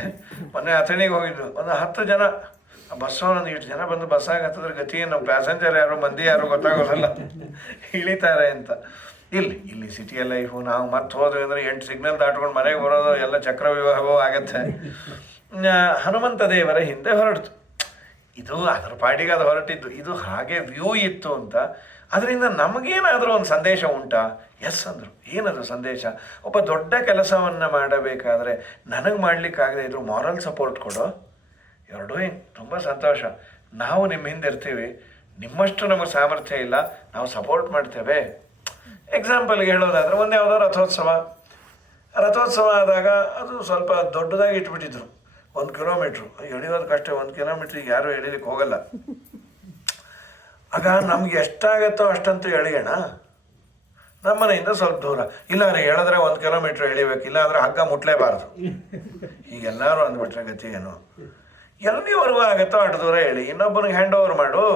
ಮೊನ್ನೆ ಅಥಣಿಗೆ ಹೋಗಿದ್ದು, ಒಂದು 10 ಜನ ಬಸ್ಸು, ಒಂದು 8 ಜನ ಬಂದು ಬಸ್ಸಾಗಿ ಹತ್ತಿದ್ರೆ ಗತಿ ನಮ್ಮ ಪ್ಯಾಸೆಂಜರ್ ಯಾರು ಮಂದಿ ಯಾರು ಗೊತ್ತಾಗೋದಲ್ಲ, ಇಳಿತಾರೆ ಅಂತ. ಇಲ್ಲಿ ಸಿಟಿಯ ಲೈಫು, ನಾವು ಮತ್ತೆ ಹೋದ್ವಿ ಅಂದರೆ 8 ಸಿಗ್ನಲ್ ದಾಟ್ಕೊಂಡು ಮನೆಗೆ ಬರೋದು ಎಲ್ಲ ಚಕ್ರವ್ಯೂಹವೂ ಆಗತ್ತೆ. ಹನುಮಂತ ದೇವರ ಹಿಂದೆ ಹೊರಡ್ತು. ಇದು ಅದರ ಪಾಡಿಗೆ ಅದು ಹೊರಟಿದ್ದು. ಇದು ಹಾಗೆ ವ್ಯೂ ಇತ್ತು ಅಂತ. ಅದರಿಂದ ನಮಗೇನಾದರೂ ಒಂದು ಸಂದೇಶ ಉಂಟಾ? ಎಸ್ ಅಂದರು. ಏನದು ಸಂದೇಶ? ಒಬ್ಬ ದೊಡ್ಡ ಕೆಲಸವನ್ನು ಮಾಡಬೇಕಾದ್ರೆ ನನಗೆ ಮಾಡಲಿಕ್ಕಾಗದೆ ಇದ್ರು ಮಾರಲ್ ಸಪೋರ್ಟ್ ಕೊಡೋ. ಎರಡೂ ತುಂಬ ಸಂತೋಷ. ನಾವು ನಿಮ್ಮ ಹಿಂದೆ ಇರ್ತೀವಿ, ನಿಮ್ಮಷ್ಟು ನಮಗೆ ಸಾಮರ್ಥ್ಯ ಇಲ್ಲ, ನಾವು ಸಪೋರ್ಟ್ ಮಾಡ್ತೇವೆ. ಎಕ್ಸಾಂಪಲ್ಗೆ ಹೇಳೋದಾದರೆ, ಒಂದು ಯಾವುದೋ ರಥೋತ್ಸವ ಆದಾಗ ಅದು ಸ್ವಲ್ಪ ದೊಡ್ಡದಾಗಿ ಇಟ್ಬಿಟ್ಟಿದ್ರು. 1 ಕಿಲೋಮೀಟ್ರು ಎಳಿಯೋದು ಕಷ್ಟ. 1 ಕಿಲೋಮೀಟ್ರಿಗೆ ಯಾರೂ ಎಳಿಲಿಕ್ಕೆ ಹೋಗಲ್ಲ. ಆಗ ನಮ್ಗೆ ಎಷ್ಟಾಗತ್ತೋ ಅಷ್ಟಂತೂ ಎಳೆಯೋಣ. ನಮ್ಮ ಮನೆಯಿಂದ ಸ್ವಲ್ಪ ದೂರ. ಇಲ್ಲ ರೀ, ಹೇಳಿದ್ರೆ 1 ಕಿಲೋಮೀಟ್ರ್ ಎಳಿಬೇಕು, ಇಲ್ಲ ಅಂದರೆ ಹಗ್ಗ ಮುಟ್ಲೇಬಾರ್ದು. ಹೀಗೆಲ್ಲರೂ ಅಂದ್ಬಿಟ್ರೆ ಗತಿ ಏನು? ಎಲ್ಲಿವರೆಗೂ ಆಗುತ್ತೋ ಅಷ್ಟು ದೂರ ಎಳಿ, ಇನ್ನೊಬ್ಬನಿಗೆ ಹ್ಯಾಂಡ್ ಓವರ್ ಮಾಡು.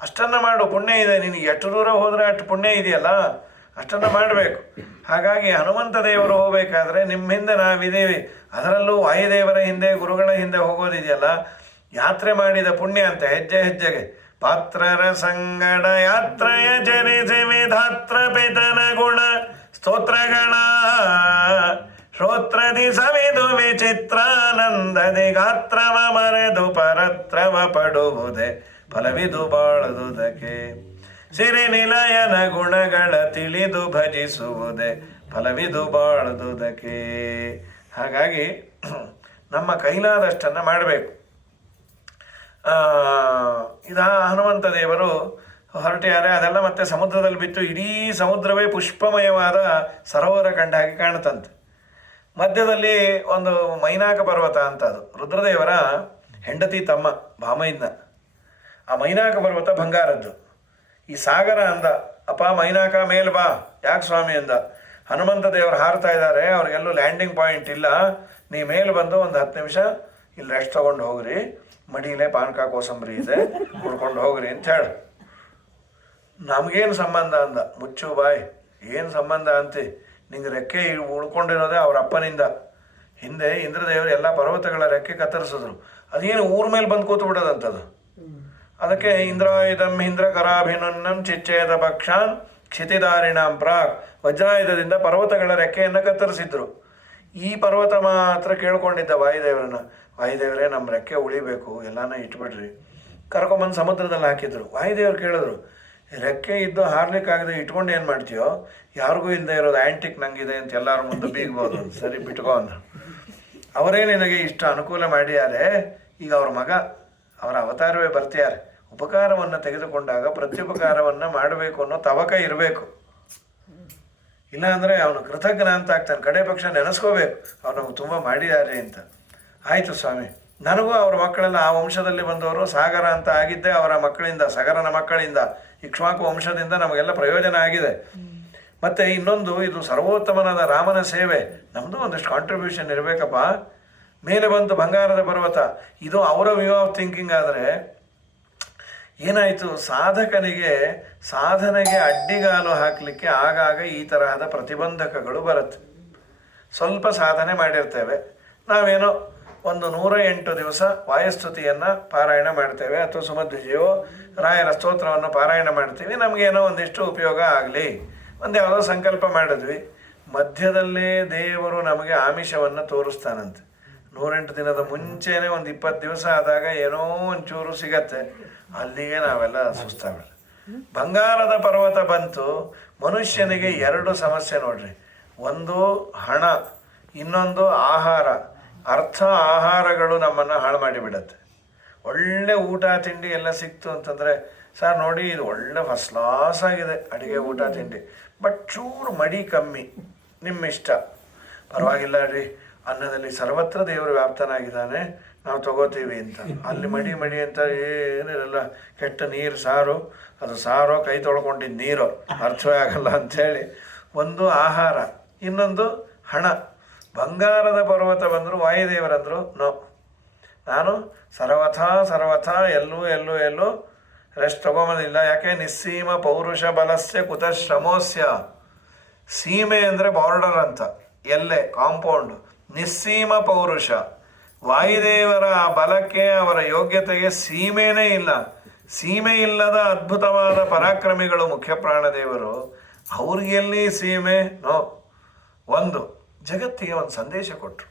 ಅಷ್ಟನ್ನು ಮಾಡು, ಪುಣ್ಯ ಇದೆ. ನಿನಗೆ ಎಷ್ಟು ದೂರ ಹೋದರೆ ಅಷ್ಟು ಪುಣ್ಯ ಇದೆಯಲ್ಲ, ಅಷ್ಟನ್ನು ಮಾಡಬೇಕು. ಹಾಗಾಗಿ ಹನುಮಂತ ದೇವರು ಹೋಗಬೇಕಾದ್ರೆ ನಿಮ್ಮ ಹಿಂದೆ ನಾವಿದ್ದೀವಿ. ಅದರಲ್ಲೂ ವಾಯುದೇವರ ಹಿಂದೆ, ಗುರುಗಳ ಹಿಂದೆ ಹೋಗೋದಿದೆಯಲ್ಲ, ಯಾತ್ರೆ ಮಾಡಿದ ಪುಣ್ಯ ಅಂತ. ಹೆಜ್ಜೆ ಹೆಜ್ಜೆಗೆ ಪಾತ್ರರ ಸಂಗಡ ಯಾತ್ರೆಯ ಚರಿಸಿ ವಿಧಾತ್ರ ಪಿತನ ಗುಣ ಸ್ತೋತ್ರಗಳ ಶ್ರೋತ್ರದಿ ಸವಿದು ವಿಚಿತ್ರಾನಂದದಿ ಗಾತ್ರವ ಮರೆದು ಪರತ್ರವ ಪಡುವುದೇ ಫಲವಿದು ಬಾಳುವುದಕ್ಕೆ. ಸಿರಿ ನಿಲಯನ ಗುಣಗಳ ತಿಳಿದು ಭಜಿಸುವುದೇ ಫಲವಿದು ಬಾಳುವುದಕ್ಕೆ. ಹಾಗಾಗಿ ನಮ್ಮ ಕೈಲಾದಷ್ಟನ್ನು ಮಾಡಬೇಕು. ಹನುಮಂತ ದೇವರು ಹೊರಟಿದ್ದಾರೆ. ಅದೆಲ್ಲ ಮತ್ತೆ ಸಮುದ್ರದಲ್ಲಿ ಬಿತ್ತು. ಇಡೀ ಸಮುದ್ರವೇ ಪುಷ್ಪಮಯವಾದ ಸರೋವರ ಕಂಡ ಹಾಗೆ ಕಾಣುತ್ತಂತೆ. ಮಧ್ಯದಲ್ಲಿ ಒಂದು ಮೈನಾಕ ಪರ್ವತ ಅಂತ, ಅದು ರುದ್ರದೇವರ ಹೆಂಡತಿ ತಮ್ಮ ಭಾಮೈದ್ನ. ಆ ಮೈನಾಕ ಪರ್ವತ ಬಂಗಾರದ್ದು. ಈ ಸಾಗರ ಅಂದ, ಅಪ್ಪ ಮೈನಾಕ ಮೇಲೆ ಬಾ. ಯಾಕೆ ಸ್ವಾಮಿ ಅಂದ. ಹನುಮಂತ ದೇವರು ಹಾರ್ತಾ ಇದ್ದಾರೆ, ಅವ್ರಿಗೆಲ್ಲೂ ಲ್ಯಾಂಡಿಂಗ್ ಪಾಯಿಂಟ್ ಇಲ್ಲ, ನೀ ಮೇಲೆ ಬಂದು ಒಂದು 10 ನಿಮಿಷ ಇಲ್ಲಿ ರೆಸ್ಟ್ ತೊಗೊಂಡು ಹೋಗ್ರಿ, ಮಡಿಲೇ ಪಾನಕ ಕೋಸಂಬರಿ ಇದೆ, ಕುಡ್ಕೊಂಡು ಹೋಗ್ರಿ ಅಂತ ಹೇಳು. ನಮಗೇನು ಸಂಬಂಧ ಅಂದ. ಮುಚ್ಚು ಬಾಯ್, ಏನು ಸಂಬಂಧ ಅಂತೆ? ನಿಂಗೆ ರೆಕ್ಕೆ ಉಳ್ಕೊಂಡಿರೋದೇ ಅವ್ರ ಅಪ್ಪನಿಂದ. ಹಿಂದೆ ಇಂದ್ರದೇವರು ಎಲ್ಲ ಪರ್ವತಗಳ ರೆಕ್ಕೆ ಕತ್ತರಿಸಿದ್ರು. ಅದೇನು ಊರ ಮೇಲೆ ಬಂದು ಕೂತು ಬಿಡೋದಂಥದ್ದು. ಅದಕ್ಕೆ ಇಂದ್ರಾಯುಧಂ ಇಂದ್ರ ಕರಾಭಿನುನ್ನಂ ಚಿಚ್ಚೇದ ಪಕ್ಷಾನ್ ಕ್ಷಿತಿದಾರಿಣಾಂ ಪ್ರಾಕ್, ವಜ್ರಾಯುಧದಿಂದ ಪರ್ವತಗಳ ರೆಕ್ಕೆಯನ್ನು ಕತ್ತರಿಸಿದ್ರು. ಈ ಪರ್ವತ ಮಾತ್ರ ಕೇಳ್ಕೊಂಡಿದ್ದ ವಾಯುದೇವರನ್ನ, ವಾಯುದೇವರೇ ನಮ್ಮ ರೆಕ್ಕೆ ಉಳಿಬೇಕು, ಎಲ್ಲಾನ ಇಟ್ಬಿಡ್ರಿ. ಕರ್ಕೊಂಬಂದು ಸಮುದ್ರದಲ್ಲಿ ಹಾಕಿದ್ರು. ವಾಯುದೇವರು ಕೇಳಿದ್ರು, ರೆಕ್ಕೆ ಇದ್ದು ಹಾರ್ಲಿಕ್ಕಾಗದೆ ಇಟ್ಕೊಂಡು ಏನು ಮಾಡ್ತೀಯೋ, ಯಾರಿಗೂ ಇಲ್ಲದೆ ಇರೋದು ಆ್ಯಂಟಿಕ್ ನಂಗಿದೆ ಅಂತ ಎಲ್ಲರ ಮುಂದೆ ಬೀಗ್ಬೋದು ಅಂತ. ಸರಿ ಬಿಟ್ಕೋ ಅಂದರು. ಅವರೇ ನಿನಗೆ ಇಷ್ಟು ಅನುಕೂಲ ಮಾಡಿಯಾರೆ, ಈಗ ಅವ್ರ ಮಗ ಅವರ ಅವತಾರವೇ ಬರ್ತಿದ್ದಾರೆ. ಉಪಕಾರವನ್ನು ತೆಗೆದುಕೊಂಡಾಗ ಪ್ರತ್ಯುಪಕಾರವನ್ನು ಮಾಡಬೇಕು ಅನ್ನೋ ತವಕ ಇರಬೇಕು. ಇಲ್ಲಾಂದರೆ ಅವನು ಕೃತಜ್ಞ ಅಂತ ಆಗ್ತಾನೆ. ಕಡೆ ಪಕ್ಷ ನೆನೆಸ್ಕೋಬೇಕು, ಅವ್ರು ನಮ್ಗೆ ತುಂಬ ಮಾಡಿದ್ದಾರೆ ಅಂತ. ಆಯಿತು ಸ್ವಾಮಿ, ನನಗೂ ಅವ್ರ ಮಕ್ಕಳೆಲ್ಲ ಆ ವಂಶದಲ್ಲಿ ಬಂದವರು ಸಾಗರ ಅಂತ ಆಗಿದ್ದೆ ಅವರ ಮಕ್ಕಳಿಂದ, ಸಗರನ ಮಕ್ಕಳಿಂದ, ಇಕ್ಷ್ವಾಕು ವಂಶದಿಂದ ನಮಗೆಲ್ಲ ಪ್ರಯೋಜನ ಆಗಿದೆ. ಮತ್ತು ಇನ್ನೊಂದು, ಇದು ಸರ್ವೋತ್ತಮನಾದ ರಾಮನ ಸೇವೆ, ನಮ್ಮದು ಒಂದಷ್ಟು ಕಾಂಟ್ರಿಬ್ಯೂಷನ್ ಇರಬೇಕಪ್ಪ. ಮೇಲೆ ಬಂತು ಬಂಗಾರದ ಪರ್ವತ, ಇದು ಅವರ ವ್ಯೂ ಆಫ್ ಥಿಂಕಿಂಗ್. ಆದರೆ ಏನಾಯಿತು, ಸಾಧಕನಿಗೆ ಸಾಧನೆಗೆ ಅಡ್ಡಿಗಾಲು ಹಾಕಲಿಕ್ಕೆ ಆಗಾಗ ಈ ತರಹದ ಪ್ರತಿಬಂಧಕಗಳು ಬರುತ್ತೆ. ಸ್ವಲ್ಪ ಸಾಧನೆ ಮಾಡಿರ್ತೇವೆ, ನಾವೇನೋ ಒಂದು 108 ದಿವಸ ವಾಯುಸ್ತುತಿಯನ್ನು ಪಾರಾಯಣ ಮಾಡ್ತೇವೆ, ಅಥವಾ ಸುಮಧ್ವಿಜಯೋ ರಾಯರ ಸ್ತೋತ್ರವನ್ನು ಪಾರಾಯಣ ಮಾಡ್ತೀವಿ, ನಮಗೇನೋ ಒಂದಿಷ್ಟು ಉಪಯೋಗ ಆಗಲಿ, ಒಂದು ಯಾವುದೋ ಸಂಕಲ್ಪ ಮಾಡಿದ್ವಿ. ಮಧ್ಯದಲ್ಲೇ ದೇವರು ನಮಗೆ ಆಮಿಷವನ್ನು ತೋರಿಸ್ತಾನಂತೆ. 108 ದಿನದ ಮುಂಚೆನೇ ಒಂದು 20 ದಿವಸ ಆದಾಗ ಏನೋ ಒಂಚೂರು ಸಿಗತ್ತೆ, ಅಲ್ಲಿಗೆ ನಾವೆಲ್ಲ ಸುಸ್ತಾಗಲ್ಲ. ಬಂಗಾರದ ಪರ್ವತ ಬಂತು. ಮನುಷ್ಯನಿಗೆ 2 ಸಮಸ್ಯೆ ನೋಡ್ರಿ, ಒಂದು ಹಣ, ಇನ್ನೊಂದು ಆಹಾರ. ಅರ್ಥ ಆಹಾರಗಳು ನಮ್ಮನ್ನು ಹಾಳು ಮಾಡಿಬಿಡತ್ತೆ. ಒಳ್ಳೆ ಊಟ ತಿಂಡಿ ಎಲ್ಲ ಸಿಕ್ತು ಅಂತಂದರೆ, ಸರ್ ನೋಡಿ ಇದು ಒಳ್ಳೆ ಫಸ್ಟ್ ಕ್ಲಾಸ್ ಆಗಿದೆ ಅಡುಗೆ ಊಟ ತಿಂಡಿ, ಬಟ್ ಚೂರು ಮಡಿ ಕಮ್ಮಿ, ನಿಮ್ಮಿಷ್ಟ, ಪರವಾಗಿಲ್ಲ ರೀ, ಅನ್ನದಲ್ಲಿ ಸರ್ವತ್ರ ದೇವರು ವ್ಯಾಪ್ತನಾಗಿದ್ದಾನೆ, ನಾವು ತಗೋತೀವಿ ಅಂತ. ಅಲ್ಲಿ ಮಡಿ ಅಂತ ಏನಿರಲ್ಲ, ಕೆಟ್ಟ ನೀರು ಸಾರು, ಅದು ಸಾರೋ ಕೈ ತೊಳ್ಕೊಂಡಿದ್ದು ನೀರು, ಅರ್ಥವೇ ಆಗಲ್ಲ ಅಂಥೇಳಿ. ಒಂದು ಆಹಾರ, ಇನ್ನೊಂದು ಹಣ. ಬಂಗಾರದ ಪರ್ವತ ಬಂದರು, ವಾಯುದೇವರಂದರು ನೋ, ನಾನು ಸರ್ವಥ ಎಲ್ಲೂ ರೆಸ್ಟ್ ತಗೊಂಬಂದಿಲ್ಲ. ಯಾಕೆ, ನಿಸ್ಸೀಮ ಪೌರುಷ ಬಲಸ್ಯ ಕುತಃ ಶ್ರಮೋಸ್ಯ. ಸೀಮೆ ಅಂದರೆ ಬಾರ್ಡರ್ ಅಂತ, ಎಲ್ಲೆ, ಕಾಂಪೌಂಡ್. ನಿಸ್ಸೀಮ ಪೌರುಷ, ವಾಯುದೇವರ ಬಲಕ್ಕೆ, ಅವರ ಯೋಗ್ಯತೆಗೆ ಸೀಮೆನೇ ಇಲ್ಲ. ಸೀಮೆ ಇಲ್ಲದ ಅದ್ಭುತವಾದ ಪರಾಕ್ರಮಿಗಳು ಮುಖ್ಯ ಪ್ರಾಣದೇವರು, ಅವ್ರಿಗೆಲ್ಲಿ ಸೀಮೆ? ನೋ. ಒಂದು ಜಗತ್ತಿಗೆ ಒಂದು ಸಂದೇಶ ಕೊಟ್ಟರು.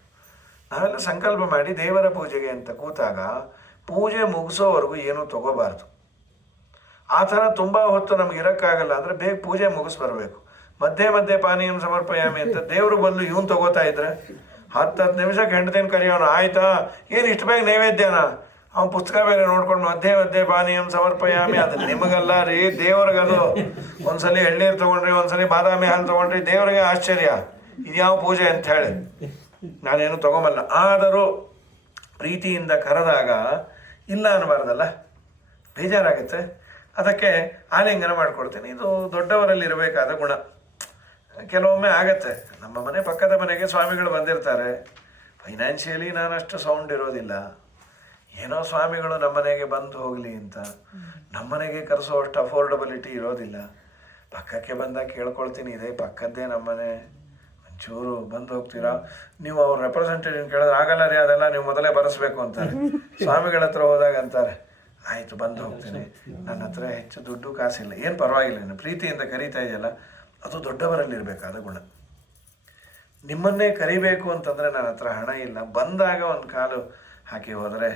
ನಾವೆಲ್ಲ ಸಂಕಲ್ಪ ಮಾಡಿ ದೇವರ ಪೂಜೆಗೆ ಅಂತ ಕೂತಾಗ ಪೂಜೆ ಮುಗಿಸೋವರೆಗೂ ಏನೂ ತಗೋಬಾರ್ದು. ಆ ಥರ ತುಂಬ ಹೊತ್ತು ನಮ್ಗೆ ಇರೋಕ್ಕಾಗಲ್ಲ ಅಂದರೆ ಬೇಗ ಪೂಜೆ ಮುಗಿಸ್ಬರ್ಬೇಕು. ಮಧ್ಯೆ ಪಾನೀಯಂ ಸಮರ್ಪಯಾಮಿ ಅಂತ ದೇವರು ಬಂದು ಇವನು ತಗೋತಾ ಇದ್ರೆ 10 ನಿಮಿಷಕ್ಕೆ ಹೆಂಡತಿನ ಕರೆಯೋಣ, ಆಯಿತಾ, ಏನು ಇಷ್ಟು ಬೇಗ ನೈವೇದ್ಯನ, ಅವ್ನು ಪುಸ್ತಕ ಬೇರೆ ನೋಡ್ಕೊಂಡು ಮಧ್ಯೆ ಪಾನೀಯಂ ಸಮರ್ಪಯಾಮಿ. ಅದು ನಿಮಗಲ್ಲ ರೀ, ದೇವ್ರಿಗದು. ಒಂದ್ಸಲಿ ಎಳ್ನೀರು ತೊಗೊಂಡ್ರಿ, ಒಂದ್ಸಲಿ ಬಾದಾಮಿ ಹಾಲು ತೊಗೊಂಡ್ರಿ, ದೇವ್ರಿಗೆ ಆಶ್ಚರ್ಯ, ಇದ್ಯಾವ ಪೂಜೆ ಅಂತ ಹೇಳಿ. ನಾನೇನು ತೊಗೊಂಬಲ್ಲ. ಆದರೂ ಪ್ರೀತಿಯಿಂದ ಕರೆದಾಗ ಇಲ್ಲ ಅನ್ನಬಾರ್ದಲ್ಲ, ಬೇಜಾರಾಗುತ್ತೆ. ಅದಕ್ಕೆ ಆಲಿಂಗನ ಮಾಡ್ಕೊಡ್ತೀನಿ. ಇದು ದೊಡ್ಡವರಲ್ಲಿ ಇರಬೇಕಾದ ಗುಣ. ಕೆಲವೊಮ್ಮೆ ಆಗತ್ತೆ, ನಮ್ಮ ಮನೆ ಪಕ್ಕದ ಮನೆಗೆ ಸ್ವಾಮಿಗಳು ಬಂದಿರ್ತಾರೆ, ಫೈನಾನ್ಷಿಯಲಿ ನಾನಷ್ಟು ಸೌಂಡ್ ಇರೋದಿಲ್ಲ, ಏನೋ ಸ್ವಾಮಿಗಳು ನಮ್ಮನೆಗೆ ಬಂದು ಹೋಗಲಿ ಅಂತ, ನಮ್ಮನೆಗೆ ಕರೆಸೋಷ್ಟು ಅಫೋರ್ಡಬಿಲಿಟಿ ಇರೋದಿಲ್ಲ. ಪಕ್ಕಕ್ಕೆ ಬಂದಾಗ ಕೇಳ್ಕೊಳ್ತೀನಿ, ಇದೇ ಪಕ್ಕದ್ದೇ ನಮ್ಮನೆ, ಒಂಚೂರು ಬಂದು ಹೋಗ್ತೀರಾ ನೀವು? ಅವ್ರ ರೆಪ್ರೆಸೆಂಟೇಟಿವ್ ಕೇಳಿದ್ರೆ ಆಗಲ್ಲ ರೀ, ಅದೆಲ್ಲ ನೀವು ಮೊದಲೇ ಬರೆಸ್ಬೇಕು ಅಂತಾರೆ. ಸ್ವಾಮಿಗಳ ಹತ್ರ ಹೋದಾಗ ಅಂತಾರೆ, ಆಯಿತು ಬಂದು ಹೋಗ್ತೀನಿ, ನನ್ನ ಹತ್ರ ಹೆಚ್ಚು ದುಡ್ಡು ಕಾಸಿಲ್ಲ, ಏನು ಪರವಾಗಿಲ್ಲ, ನೀನು ಪ್ರೀತಿಯಿಂದ ಕರೀತಾ ಇದೆಯಲ್ಲ, ಅದು ದೊಡ್ಡವರಲ್ಲಿರಬೇಕಾದ ಗುಣ. ನಿಮ್ಮನ್ನೇ ಕರಿಬೇಕು ಅಂತಂದರೆ ನನ್ನ ಹತ್ರ ಹಣ ಇಲ್ಲ, ಬಂದಾಗ ಒಂದು ಕಾಲು ಹಾಕಿ ಹೋದರೆ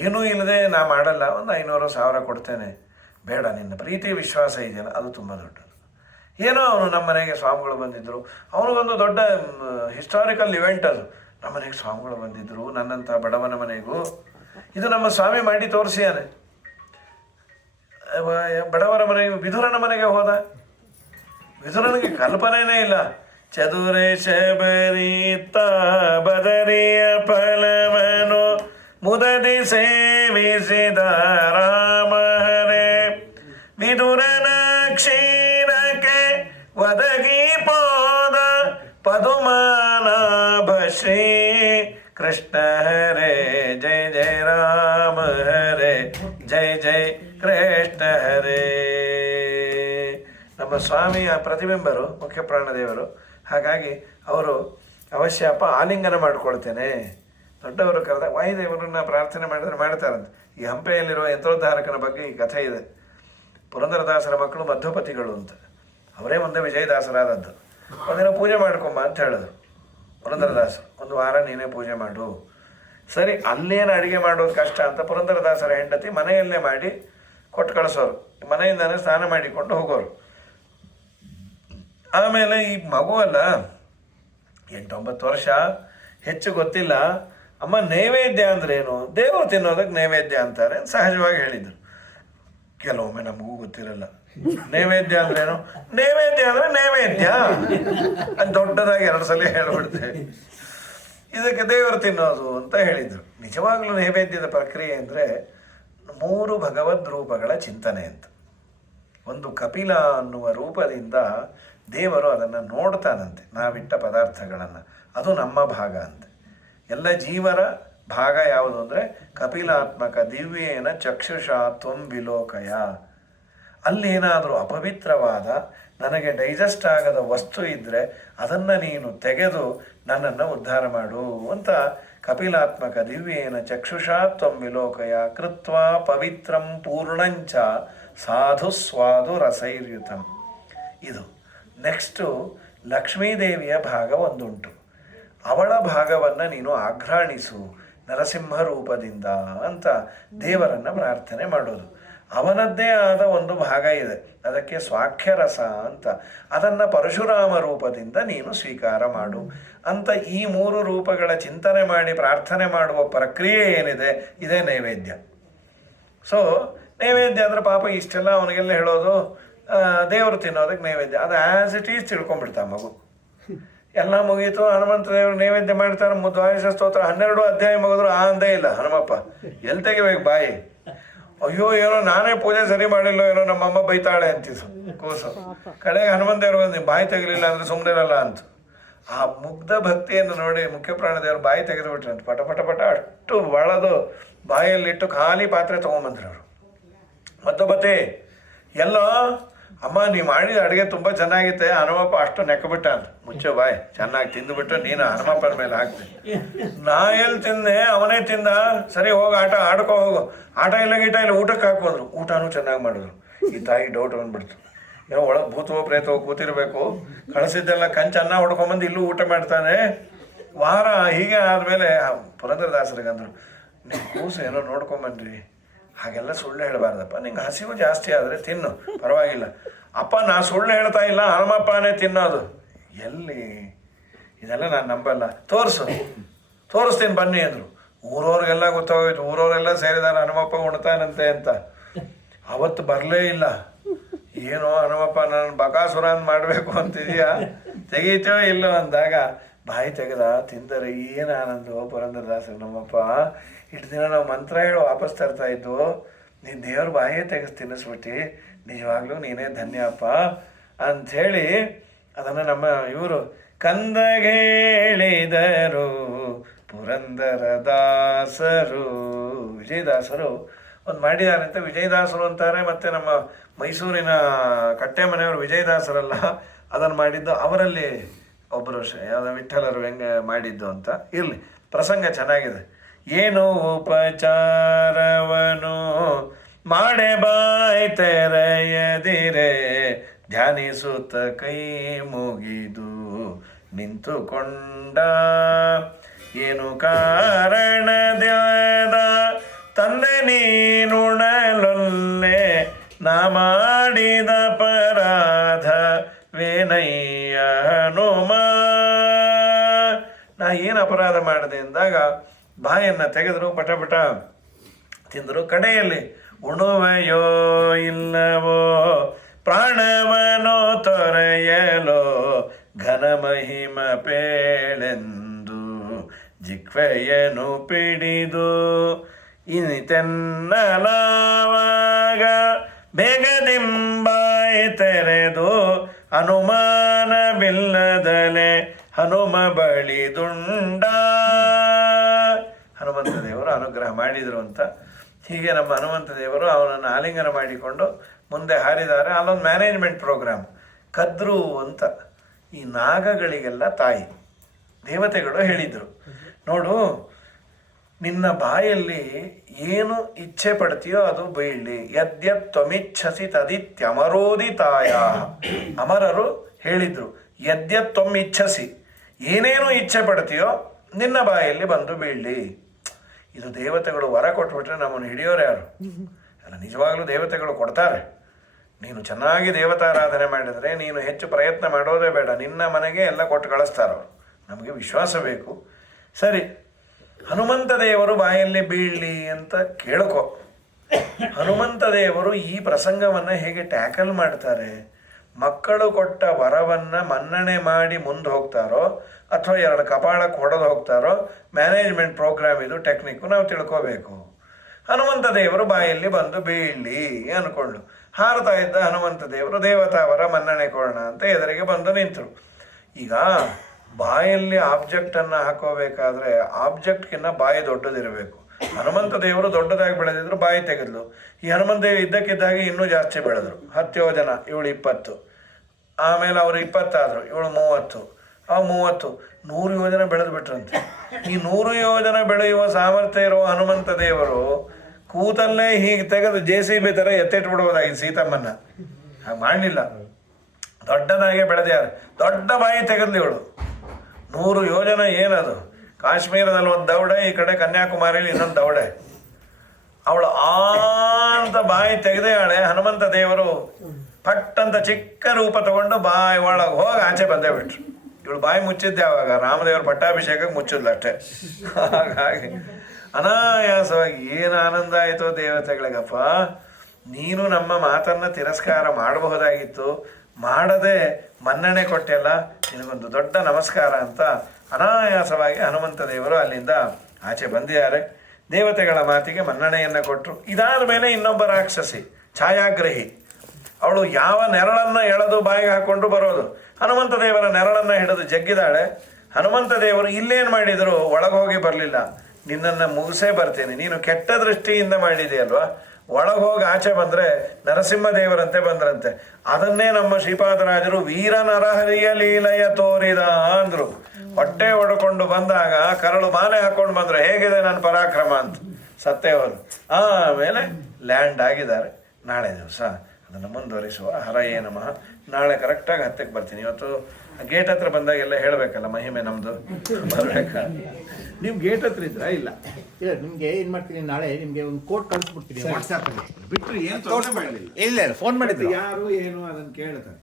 ಏನೂ ಇಲ್ಲದೆ ನಾ ಮಾಡಲ್ಲ, ಒಂದು 500-1000 ಕೊಡ್ತೇನೆ, ಬೇಡ, ನಿನ್ನ ಪ್ರೀತಿ ವಿಶ್ವಾಸ ಇದೆಯಲ್ಲ ಅದು ತುಂಬ ದೊಡ್ಡದು. ಏನೋ ಅವನು ನಮ್ಮ ಮನೆಗೆ ಸ್ವಾಮಿಗಳು ಬಂದಿದ್ದರು, ಅವನಿಗೊಂದು ದೊಡ್ಡ ಹಿಸ್ಟಾರಿಕಲ್ ಇವೆಂಟ್ ಅದು. ನಮ್ಮ ಮನೆಗೆ ಸ್ವಾಮಿಗಳು ಬಂದಿದ್ದರು, ನನ್ನಂಥ ಬಡವನ ಮನೆಗೂ. ಇದು ನಮ್ಮ ಸ್ವಾಮಿ ಮಾಡಿ ತೋರಿಸಿಯಾನೆ. ಬಡವರ ಮನೆಗೆ, ವಿದುರನ ಮನೆಗೆ ಹೋದ, ವಿದುರನಿಗೆ ಕಲ್ಪನೆಯೇ ಇಲ್ಲ. ಚದುರೆ ಶಬರೀತ ಬದರಿಯ ಫಲವನು ಮುದದಿ ಸೇವಿಸಿದ ರಾಮ ಹರೇ, ವಿದುರನ ಕ್ಷೀರಕ್ಕೆ ಒದಗಿ ಪೋದ ಪದುಮಾನಾಭ ಶ್ರೀ ಕೃಷ್ಣ ಹರೇ. ಜಯ ಜಯ ರಾಮ ಹರೇ, ಜಯ ಜಯ ಕೃಷ್ಣ ಹರೇ. ನಮ್ಮ ಸ್ವಾಮಿಯ ಪ್ರತಿಬಿಂಬರು ಮುಖ್ಯ ಪ್ರಾಣದೇವರು. ಹಾಗಾಗಿ ಅವರು ಅವಶ್ಯ ಅಪ್ಪ ಆಲಿಂಗನ ಮಾಡಿಕೊಳ್ತೇನೆ. ದೊಡ್ಡವರು ಕರೆದಾಗ ವಾಯುದೇವರನ್ನ ಪ್ರಾರ್ಥನೆ ಮಾಡಿದ್ರೆ ಮಾಡ್ತಾರಂತೆ. ಈ ಹಂಪೆಯಲ್ಲಿರುವ ಯಂತ್ರೋದ್ಧಾರಕನ ಬಗ್ಗೆ ಈ ಕಥೆ ಇದೆ. ಪುರಂದರದಾಸರ ಮಕ್ಕಳು ಮಧ್ವಪತಿಗಳು ಅಂತ, ಅವರೇ ಮುಂದೆ ವಿಜಯದಾಸರಾದದ್ದು. ಒಂದಿನ ಪೂಜೆ ಮಾಡ್ಕೊಂಬ ಅಂತ ಹೇಳಿದ್ರು. ಪುರಂದರದಾಸರು. ಒಂದು ವಾರ ನೀನೇ ಪೂಜೆ ಮಾಡು. ಸರಿ, ಅಲ್ಲೇನು ಅಡುಗೆ ಮಾಡೋದು ಕಷ್ಟ ಅಂತ ಪುರಂದರದಾಸರ ಹೆಂಡತಿ ಮನೆಯಲ್ಲೇ ಮಾಡಿ ಕೊಟ್ಟು ಕಳಿಸೋರು. ಮನೆಯಿಂದಾನೆ ಸ್ನಾನ ಮಾಡಿಕೊಂಡು ಹೋಗೋರು. ಆಮೇಲೆ ಈ ಮಗು ಅಲ್ಲ, 8-9 ವರ್ಷ, ಹೆಚ್ಚು ಗೊತ್ತಿಲ್ಲ. ಅಮ್ಮ ನೈವೇದ್ಯ ಅಂದ್ರೇನು? ದೇವರು ತಿನ್ನೋದಕ್ಕೆ ನೈವೇದ್ಯ ಅಂತಾರೆ ಸಹಜವಾಗಿ ಹೇಳಿದರು. ಕೆಲವೊಮ್ಮೆ ನಮಗೂ ಗೊತ್ತಿರಲ್ಲ ನೈವೇದ್ಯ ಅಂದ್ರೇನು. ನೈವೇದ್ಯ ಅಂದರೆ ನೈವೇದ್ಯ ಅಂತ ದೊಡ್ಡದಾಗಿ 2 ಸಲ ಹೇಳ್ಬಿಡ್ತೇವೆ. ಇದಕ್ಕೆ ದೇವರು ತಿನ್ನೋದು ಅಂತ ಹೇಳಿದರು. ನಿಜವಾಗ್ಲೂ ನೈವೇದ್ಯದ ಪ್ರಕ್ರಿಯೆ ಅಂದರೆ 3 ಭಗವದ್ ರೂಪಗಳ ಚಿಂತನೆ ಅಂತ. ಒಂದು ಕಪಿಲ ಅನ್ನುವ ರೂಪದಿಂದ ದೇವರು ಅದನ್ನು ನೋಡ್ತಾನಂತೆ, ನಾವಿಟ್ಟ ಪದಾರ್ಥಗಳನ್ನು. ಅದು ನಮ್ಮ ಭಾಗ ಅಂತೆ. ಎಲ್ಲ ಜೀವರ ಭಾಗ ಯಾವುದು ಅಂದರೆ ಕಪಿಲಾತ್ಮಕ ದಿವ್ಯೇನ ಚಕ್ಷುಷಾ ತ್ವಂ ವಿಲೋಕಯ. ಅಲ್ಲೇನಾದರೂ ಅಪವಿತ್ರವಾದ, ನನಗೆ ಡೈಜೆಸ್ಟ್ ಆಗದ ವಸ್ತು ಇದ್ದರೆ ಅದನ್ನು ನೀನು ತೆಗೆದು ನನ್ನನ್ನು ಉದ್ಧಾರ ಮಾಡು ಅಂತ ಕಪಿಲಾತ್ಮಕ ದಿವ್ಯೇನ ಚಕ್ಷುಷಾ ತ್ವಂ ವಿಲೋಕಯ ಕೃತ್ವಾ ಪವಿತ್ರಂ ಪೂರ್ಣಂಚ ಸಾಧು ಸ್ವಾದು ರಸೈರ್ಯುತಂ. ಇದು ನೆಕ್ಸ್ಟು ಲಕ್ಷ್ಮೀದೇವಿಯ ಭಾಗ ಒಂದುಂಟು. ಅವಳ ಭಾಗವನ್ನು ನೀನು ಆಘ್ರಾಣಿಸು ನರಸಿಂಹ ರೂಪದಿಂದ ಅಂತ ದೇವರನ್ನು ಪ್ರಾರ್ಥನೆ ಮಾಡೋದು. ಅವನದ್ದೇ ಆದ ಒಂದು ಭಾಗ ಇದೆ, ಅದಕ್ಕೆ ಸ್ವಾಖ್ಯರಸ ಅಂತ. ಅದನ್ನು ಪರಶುರಾಮ ರೂಪದಿಂದ ನೀನು ಸ್ವೀಕಾರ ಮಾಡು ಅಂತ ಈ 3 ರೂಪಗಳ ಚಿಂತನೆ ಮಾಡಿ ಪ್ರಾರ್ಥನೆ ಮಾಡುವ ಪ್ರಕ್ರಿಯೆ ಏನಿದೆ, ಇದೇ ನೈವೇದ್ಯ. ಸೊ ನೈವೇದ್ಯ ಅಂದರೆ ಪಾಪ ಇಷ್ಟೆಲ್ಲ ಅವನಿಗೆಲ್ಲ ಹೇಳೋದು ದೇವರು ತಿನ್ನೋದಕ್ಕೆ ನೈವೇದ್ಯ. ಅದು ಆ್ಯಸ್ ಇಟ್ ಈಸ್ ತಿಳ್ಕೊಂಡ್ಬಿಡ್ತಾ ಮಗು. ಎಲ್ಲ ಮುಗೀತು, ಹನುಮಂತ ದೇವರು ನೈವೇದ್ಯ ಮಾಡ್ತಾರೆ. ದ್ವಾದಶ ಸ್ತೋತ್ರ 12 ಅಧ್ಯಾಯ ಮುಗಿದ್ರು ಅಂದೇ ಇಲ್ಲ ಹನುಮಪ್ಪ. ಎಲ್ಲಿ ತೆಗಿಬೇಕು ಬಾಯಿ? ಅಯ್ಯೋ ಏನೋ ನಾನೇ ಪೂಜೆ ಸರಿ ಮಾಡಿಲ್ಲ, ಏನೋ ನಮ್ಮಮ್ಮ ಬೈತಾಳೆ ಅಂತಿದ್ರು ಕೂಸು. ಕಡೆಗೆ ಹನುಮಂತ ದೇವ್ರು ಬಂದು ಬಾಯಿ ತೆಗಲಿಲ್ಲ ಅಂದರೆ ಸುಮ್ಮನೆ ಇರಲ್ಲ ಅಂತ. ಆ ಮುಗ್ಧ ಭಕ್ತಿಯನ್ನು ನೋಡಿ ಮುಖ್ಯ ಪ್ರಾಣದೇವರು ಬಾಯಿ ತೆಗೆದು ಬಿಟ್ರು ಅಂತ. ಪಟ ಪಟ ಪಟ ಅಷ್ಟು ಬಳದು ಬಾಯಲ್ಲಿಟ್ಟು ಖಾಲಿ ಪಾತ್ರೆ ತೊಗೊಂಬಂದ್ರು ಅವರು. ಮತ್ತೊಬ್ಬತ್ತೆ ಎಲ್ಲೋ ಅಮ್ಮ ನೀ ಮಾಡಿದ ಅಡುಗೆ ತುಂಬ ಚೆನ್ನಾಗಿತ್ತೆ, ಹನುಮಪ್ಪ ಅಷ್ಟು ನೆಕ್ಕಬಿಟ್ಟ ಅಂತ. ಮುಚ್ಚೋ ಬಾಯ್, ಚೆನ್ನಾಗಿ ತಿಂದುಬಿಟ್ಟು ನೀನು ಹನುಮಪ್ಪನ ಮೇಲೆ ಹಾಕ್ತೀನಿ. ನಾ ಎಲ್ಲಿ ತಿಂದೆ, ಅವನೇ ತಿಂದ. ಸರಿ ಹೋಗಿ ಆಟ ಆಡ್ಕೊ ಹೋಗು. ಆಟ ಇಲ್ಲ ಗೀಟ ಇಲ್ಲ, ಊಟಕ್ಕೆ ಹಾಕೋದ್ರು. ಊಟನೂ ಚೆನ್ನಾಗಿ ಮಾಡಿದ್ರು. ಈ ತಾಯಿ ಡೌಟ್ ಬಂದ್ಬಿಡ್ತು, ಏನೋ ಒಳಗೆ ಭೂತವೋ ಪ್ರೇತವೋ ಕೂತಿರ್ಬೇಕು. ಕಳಿಸಿದ್ದೆಲ್ಲ ಅನ್ನ ಹೊಡ್ಕೊಂಬಂದು ಇಲ್ಲೂ ಊಟ ಮಾಡ್ತಾನೆ. ವಾರ ಹೀಗೆ ಆದಮೇಲೆ ಪುರಂದರದಾಸರಿಗಂದ್ರು, ನಿಮ್ಮ ಕೂಸು ಏನೋ ನೋಡ್ಕೊಂಬನ್ರಿ, ಹಾಗೆಲ್ಲ ಸುಳ್ಳು ಹೇಳಬಾರ್ದಪ್ಪ. ನಿಂಗೆ ಹಸಿವು ಜಾಸ್ತಿ ಆದರೆ ತಿನ್ನು, ಪರವಾಗಿಲ್ಲ. ಅಪ್ಪ ನಾ ಸುಳ್ಳು ಹೇಳ್ತಾ ಇಲ್ಲ, ಹನುಮಪ್ಪನೇ ತಿನ್ನೋದು. ಎಲ್ಲಿ ಇದೆಲ್ಲ ನಾನು ನಂಬಲ್ಲ, ತೋರಿಸ್ತೀನಿ ಬನ್ನಿ ಅಂದರು. ಊರವ್ರಿಗೆಲ್ಲ ಗೊತ್ತಾಗೋಯ್ತು. ಊರವರೆಲ್ಲ ಸೇರಿದಾರೆ ಹನುಮಪ್ಪ ಉಣ್ತಾನಂತೆ ಅಂತ. ಅವತ್ತು ಬರಲೇ ಇಲ್ಲ. ಏನೋ ಹನುಮಪ್ಪ ನಾನು ಬಕಾಸುರ ಅಂತ ಮಾಡಬೇಕು ಅಂತಿದೆಯಾ, ತೆಗೀತೋ ಇಲ್ಲೋ ಅಂದಾಗ ಬಾಯಿ ತೆಗೆದ ತಿಂದರೆ ಏನು ಆನಂದ. ಪುರಂದರದಾಸರು ನಮ್ಮಪ್ಪ ಇಷ್ಟು ದಿನ ನಾವು ಮಂತ್ರ ಹೇಳಿ ವಾಪಸ್ ತರ್ತಾ ಇದ್ದು, ನೀನು ದೇವ್ರ ಬಾಯೇ ತೆಗೆದು ತಿನ್ನಿಸ್ಬಿಟ್ಟು, ನಿಜವಾಗ್ಲೂ ನೀನೇ ಧನ್ಯಪ್ಪ ಅಂಥೇಳಿ ಅದನ್ನು ನಮ್ಮ ಇವರು ಕಂದಗೇಳಿದರು ಪುರಂದರದಾಸರು, ವಿಜಯದಾಸರು ಒಂದು ಮಾಡಿದ್ದಾರೆ ಅಂತ ವಿಜಯದಾಸರು ಅಂತಾರೆ. ಮತ್ತು ನಮ್ಮ ಮೈಸೂರಿನ ಕಟ್ಟೆ ಮನೆಯವರು ವಿಜಯದಾಸರಲ್ಲ, ಅದನ್ನು ಮಾಡಿದ್ದು ಅವರಲ್ಲಿ ಒಬ್ಬರು ಯಾವುದೋ ವಿಠಲರು ಹೆಂಗೆ ಮಾಡಿದ್ದು ಅಂತ. ಇರಲಿ, ಪ್ರಸಂಗ ಚೆನ್ನಾಗಿದೆ. ಏನು ಉಪಚಾರವನು ಮಾಡೆ ಬಾಯ್ ತೆರೆಯದಿರೆ, ಧ್ಯಾನಿಸುತ್ತ ಕೈ ಮುಗಿದು ನಿಂತುಕೊಂಡ. ಏನು ಕಾರಣದ ತಂದೆ ನೀನುಣಲೊಲ್ಲೆ, ನಾ ಮಾಡಿದ ಪರಾಧ ವೇನಯ್ಯ ಹನುಮ. ನಾ ಏನು ಅಪರಾಧ ಮಾಡಿದೆ ಅಂದಾಗ ಬಾಯನ್ನು ತೆಗೆದರು, ಪಟ ಪಟ ತಿಂದರು. ಕಡೆಯಲ್ಲಿ ಉಣುವೆಯೋ ಇಲ್ಲವೋ ಪ್ರಾಣವನೋ ತೊರೆಯಲೋ, ಘನ ಮಹಿಮ ಪೇಳೆಂದು ಜಿಕ್ವೆಯನು ಪಿಡಿದು ಇನಿತೆನ್ನಲಾವಾಗ, ಬೇಗದಿಂಬಾಯಿ ತೆರೆದು ಅನುಮಾನವಿಲ್ಲದಲೆ ಹನುಮ ಬಳಿದುಂಡ. ಹನುಮಂತ ದೇವರು ಅನುಗ್ರಹ ಮಾಡಿದರು ಅಂತ. ಹೀಗೆ ನಮ್ಮ ಹನುಮಂತ ದೇವರು ಅವನನ್ನು ಆಲಿಂಗನ ಮಾಡಿಕೊಂಡು ಮುಂದೆ ಹಾರಿದ್ದಾರೆ. ಅಲ್ಲೊಂದು ಮ್ಯಾನೇಜ್ಮೆಂಟ್ ಪ್ರೋಗ್ರಾಮ್. ಕದ್ರು ಅಂತ ಈ ನಾಗಗಳಿಗೆಲ್ಲ ತಾಯಿ ದೇವತೆಗಳು ಹೇಳಿದರು, ನೋಡು ನಿನ್ನ ಬಾಯಲ್ಲಿ ಏನು ಇಚ್ಛೆ ಪಡ್ತೀಯೋ ಅದು ಬೀಳಲಿ. ಯದ್ಯತ್ ತ್ವಮಿಚ್ಛಸಿ ತದಿತ್ಯಮರೋದಿತಾಯ. ಅಮರರು ಹೇಳಿದರು, ಯದ್ಯತ್ ತ್ವಮಿಚ್ಛಸಿ, ಏನೇನು ಇಚ್ಛೆ ಪಡ್ತೀಯೋ ನಿನ್ನ ಬಾಯಲ್ಲಿ ಬಂದು ಬೀಳಲಿ. ಇದು ದೇವತೆಗಳು ವರ ಕೊಟ್ಬಿಟ್ರೆ ನಮ್ಮನ್ನು ಹಿಡಿಯೋರು ಯಾರು? ಅಲ್ಲ, ನಿಜವಾಗ್ಲೂ ದೇವತೆಗಳು ಕೊಡ್ತಾರೆ. ನೀನು ಚೆನ್ನಾಗಿ ದೇವತಾರಾಧನೆ ಮಾಡಿದರೆ ನೀನು ಹೆಚ್ಚು ಪ್ರಯತ್ನ ಮಾಡೋದೇ ಬೇಡ, ನಿನ್ನ ಮನೆಗೆ ಎಲ್ಲ ಕೊಟ್ಟು ಕಳಿಸ್ತಾರವರು. ನಮಗೆ ವಿಶ್ವಾಸ ಬೇಕು. ಸರಿ, ಹನುಮಂತ ದೇವರು ಬಾಯಲ್ಲಿ ಬೀಳಲಿ ಅಂತ ಕೇಳ್ಕೊ. ಹನುಮಂತ ದೇವರು ಈ ಪ್ರಸಂಗವನ್ನು ಹೇಗೆ ಟ್ಯಾಕಲ್ ಮಾಡ್ತಾರೆ? ಮಕ್ಕಳು ಕೊಟ್ಟ ವರವನ್ನು ಮನ್ನಣೆ ಮಾಡಿ ಮುಂದೆ ಹೋಗ್ತಾರೋ ಅಥವಾ ಎರಡು ಕಪಾಳಕ್ಕೆ ಹೊಡೆದು ಹೋಗ್ತಾರೋ, ಮ್ಯಾನೇಜ್ಮೆಂಟ್ ಪ್ರೋಗ್ರಾಮ್ ಇದು, ಟೆಕ್ನಿಕ್ಕು ನಾವು ತಿಳ್ಕೋಬೇಕು. ಹನುಮಂತ ದೇವರು ಬಾಯಲ್ಲಿ ಬಂದು ಬೀಳಲಿ ಅಂದ್ಕೊಂಡು ಹಾರತಾ ಇದ್ದ ಹನುಮಂತ ದೇವರು ದೇವತಾವರ ಮನ್ನಣೆ ಕೊಡೋಣ ಅಂತ ಎದುರಿಗೆ ಬಂದು ನಿಂತರು. ಈಗ ಬಾಯಲ್ಲಿ ಆಬ್ಜೆಕ್ಟನ್ನು ಹಾಕೋಬೇಕಾದ್ರೆ ಆಬ್ಜೆಕ್ಟ್ಗಿನ್ನ ಬಾಯಿ ದೊಡ್ಡದಿರಬೇಕು. ಹನುಮಂತ ದೇವರು ದೊಡ್ಡದಾಗಿ ಬೆಳೆದಿದ್ರು, ಬಾಯಿ ತೆಗೆದ್ಲು. ಈ ಹನುಮಂತ ದೇವರು ಇದ್ದಕ್ಕಿದ್ದಾಗೆ ಇನ್ನೂ ಜಾಸ್ತಿ ಬೆಳೆದ್ರು. 10 ಯೋಜನ, ಇವಳು 20, ಆಮೇಲೆ ಅವರು 20 ಆದರು, ಇವಳು 30, ಅವು 30, 100 ಯೋಜನ ಬೆಳೆದು ಬಿಟ್ರಂತೆ. ಈ 100 ಯೋಜನ ಬೆಳೆಯುವ ಸಾಮರ್ಥ್ಯ ಇರುವ ಹನುಮಂತ ದೇವರು ಕೂತಲ್ಲೇ ಹೀಗೆ ತೆಗೆದು JCB ಥರ ಎತ್ತಿಟ್ಬಿಡ್ಬೋದಾಗಿತ್ತು ಸೀತಮ್ಮನ್ನ. ಹಾಗೆ ಮಾಡಲಿಲ್ಲ, ದೊಡ್ಡದಾಗೆ ಬೆಳೆದ್ಯಾರು. ದೊಡ್ಡ ಬಾಯಿ ತೆಗೆದ್ಲು ಇವಳು. 100 ಯೋಜನ ಏನದು? ಕಾಶ್ಮೀರದಲ್ಲಿ ಒಂದು ದೌಡೆ, ಈ ಕಡೆ ಕನ್ಯಾಕುಮಾರಿಯಲ್ಲಿ ಇನ್ನೊಂದು ದೌಡೆ. ಅವಳು ಅಂತ ಬಾಯಿ ತೆಗೆದೇ ಆಳೆ. ಹನುಮಂತ ದೇವರು ಪಟ್ ಅಂತ ಚಿಕ್ಕ ರೂಪ ತಗೊಂಡು ಬಾಯಿ ಒಳಗೆ ಹೋಗಿ ಆಚೆ ಬಂದೇ ಬಿಟ್ರು. ಇವಳು ಬಾಯಿ ಮುಚ್ಚಿದ್ದೆ ಆವಾಗ ರಾಮದೇವ್ರ ಪಟ್ಟಾಭಿಷೇಕಕ್ಕೆ ಮುಚ್ಚಿದ್ಲು ಅಷ್ಟೇ. ಹಾಗಾಗಿ ಅನಾಯಾಸವಾಗಿ ಏನು ಆನಂದ ಆಯಿತು ದೇವತೆಗಳಿಗಪ್ಪ. ನೀನು ನಮ್ಮ ಮಾತನ್ನು ತಿರಸ್ಕಾರ ಮಾಡಬಹುದಾಗಿತ್ತು, ಮಾಡದೆ ಮನ್ನಣೆ ಕೊಟ್ಟೆಲ್ಲ, ನಿನಗೊಂದು ದೊಡ್ಡ ನಮಸ್ಕಾರ ಅಂತ ಅನಾಯಾಸವಾಗಿ ಹನುಮಂತ ದೇವರು ಅಲ್ಲಿಂದ ಆಚೆ ಬಂದಿದ್ದಾರೆ. ದೇವತೆಗಳ ಮಾತಿಗೆ ಮನ್ನಣೆಯನ್ನು ಕೊಟ್ಟರು. ಇದಾದ ಮೇಲೆ ಇನ್ನೊಬ್ಬ ರಾಕ್ಷಸಿ ಛಾಯಾಗ್ರಹಿ, ಅವಳು ಯಾವ ನೆರಳನ್ನು ಎಳೆದು ಬಾಯಿಗೆ ಹಾಕ್ಕೊಂಡು ಬರೋದು. ಹನುಮಂತ ದೇವರ ನೆರಳನ್ನು ಹಿಡಿದು ಜಗ್ಗಿದಾಳೆ. ಹನುಮಂತ ದೇವರು ಇಲ್ಲೇನು ಮಾಡಿದರು, ಒಳಗೋಗಿ ಬರಲಿಲ್ಲ. ನಿನ್ನನ್ನು ಮುಗಿಸೇ ಬರ್ತೇನೆ, ನೀನು ಕೆಟ್ಟ ದೃಷ್ಟಿಯಿಂದ ಮಾಡಿದೆಯಲ್ವಾ, ಒಳಗೋಗಿ ಆಚೆ ಬಂದರೆ ನರಸಿಂಹದೇವರಂತೆ ಬಂದ್ರಂತೆ. ಅದನ್ನೇ ನಮ್ಮ ಶ್ರೀಪಾದರಾಜರು ವೀರ ನರಹರಿಯ ಲೀಲೆಯ ತೋರಿದ ಅಂದರು. ಹೊಟ್ಟೆ ಹೊಡ್ಕೊಂಡು ಬಂದಾಗ ಕರಳು ಮಾಲೆ ಹಾಕ್ಕೊಂಡು ಬಂದರು, ಹೇಗಿದೆ ನನ್ನ ಪರಾಕ್ರಮ ಅಂತ. ಸತ್ತೇ ಹೋದ್ರು. ಆಮೇಲೆ ಲ್ಯಾಂಡ್ ಆಗಿದ್ದಾರೆ. ನಾಳೆ ದಿವಸ ಅದನ್ನು ಮುಂದುವರಿಸುವ. ಹರಯೇ ನಮಃ. ನಾಳೆ ಕರೆಕ್ಟಾಗಿ 10ಕ್ಕೆ ಬರ್ತೀನಿ. ಇವತ್ತು ಗೇಟ್ ಹತ್ರ ಬಂದಾಗೆಲ್ಲ ಹೇಳಬೇಕಲ್ಲ ಮಹಿಮೆ ನಮ್ಮದು ಬರಬೇಕಾ. ನೀವು ಗೇಟ್ ಹತ್ರ ಇದ್ರಾ? ಇಲ್ಲ ಇಲ್ಲ, ನಿಮಗೆ ಏನು ಮಾಡ್ತೀನಿ, ನಾಳೆ ನಿಮಗೆ ಒಂದು ಕೋಡ್ ಕಳಿಸ್ಬಿಡ್ತೀನಿ ವಾಟ್ಸಾಪಲ್ಲಿ. ಬಿಟ್ಟರೆ ಏನು ತೊಂದರೆ ಮಾಡಲಿಲ್ಲ. ಇಲ್ಲ ಫೋನ್ ಮಾಡಿದ್ರು ಯಾರು ಏನು ಅದನ್ನು ಕೇಳ್ತಾರೆ.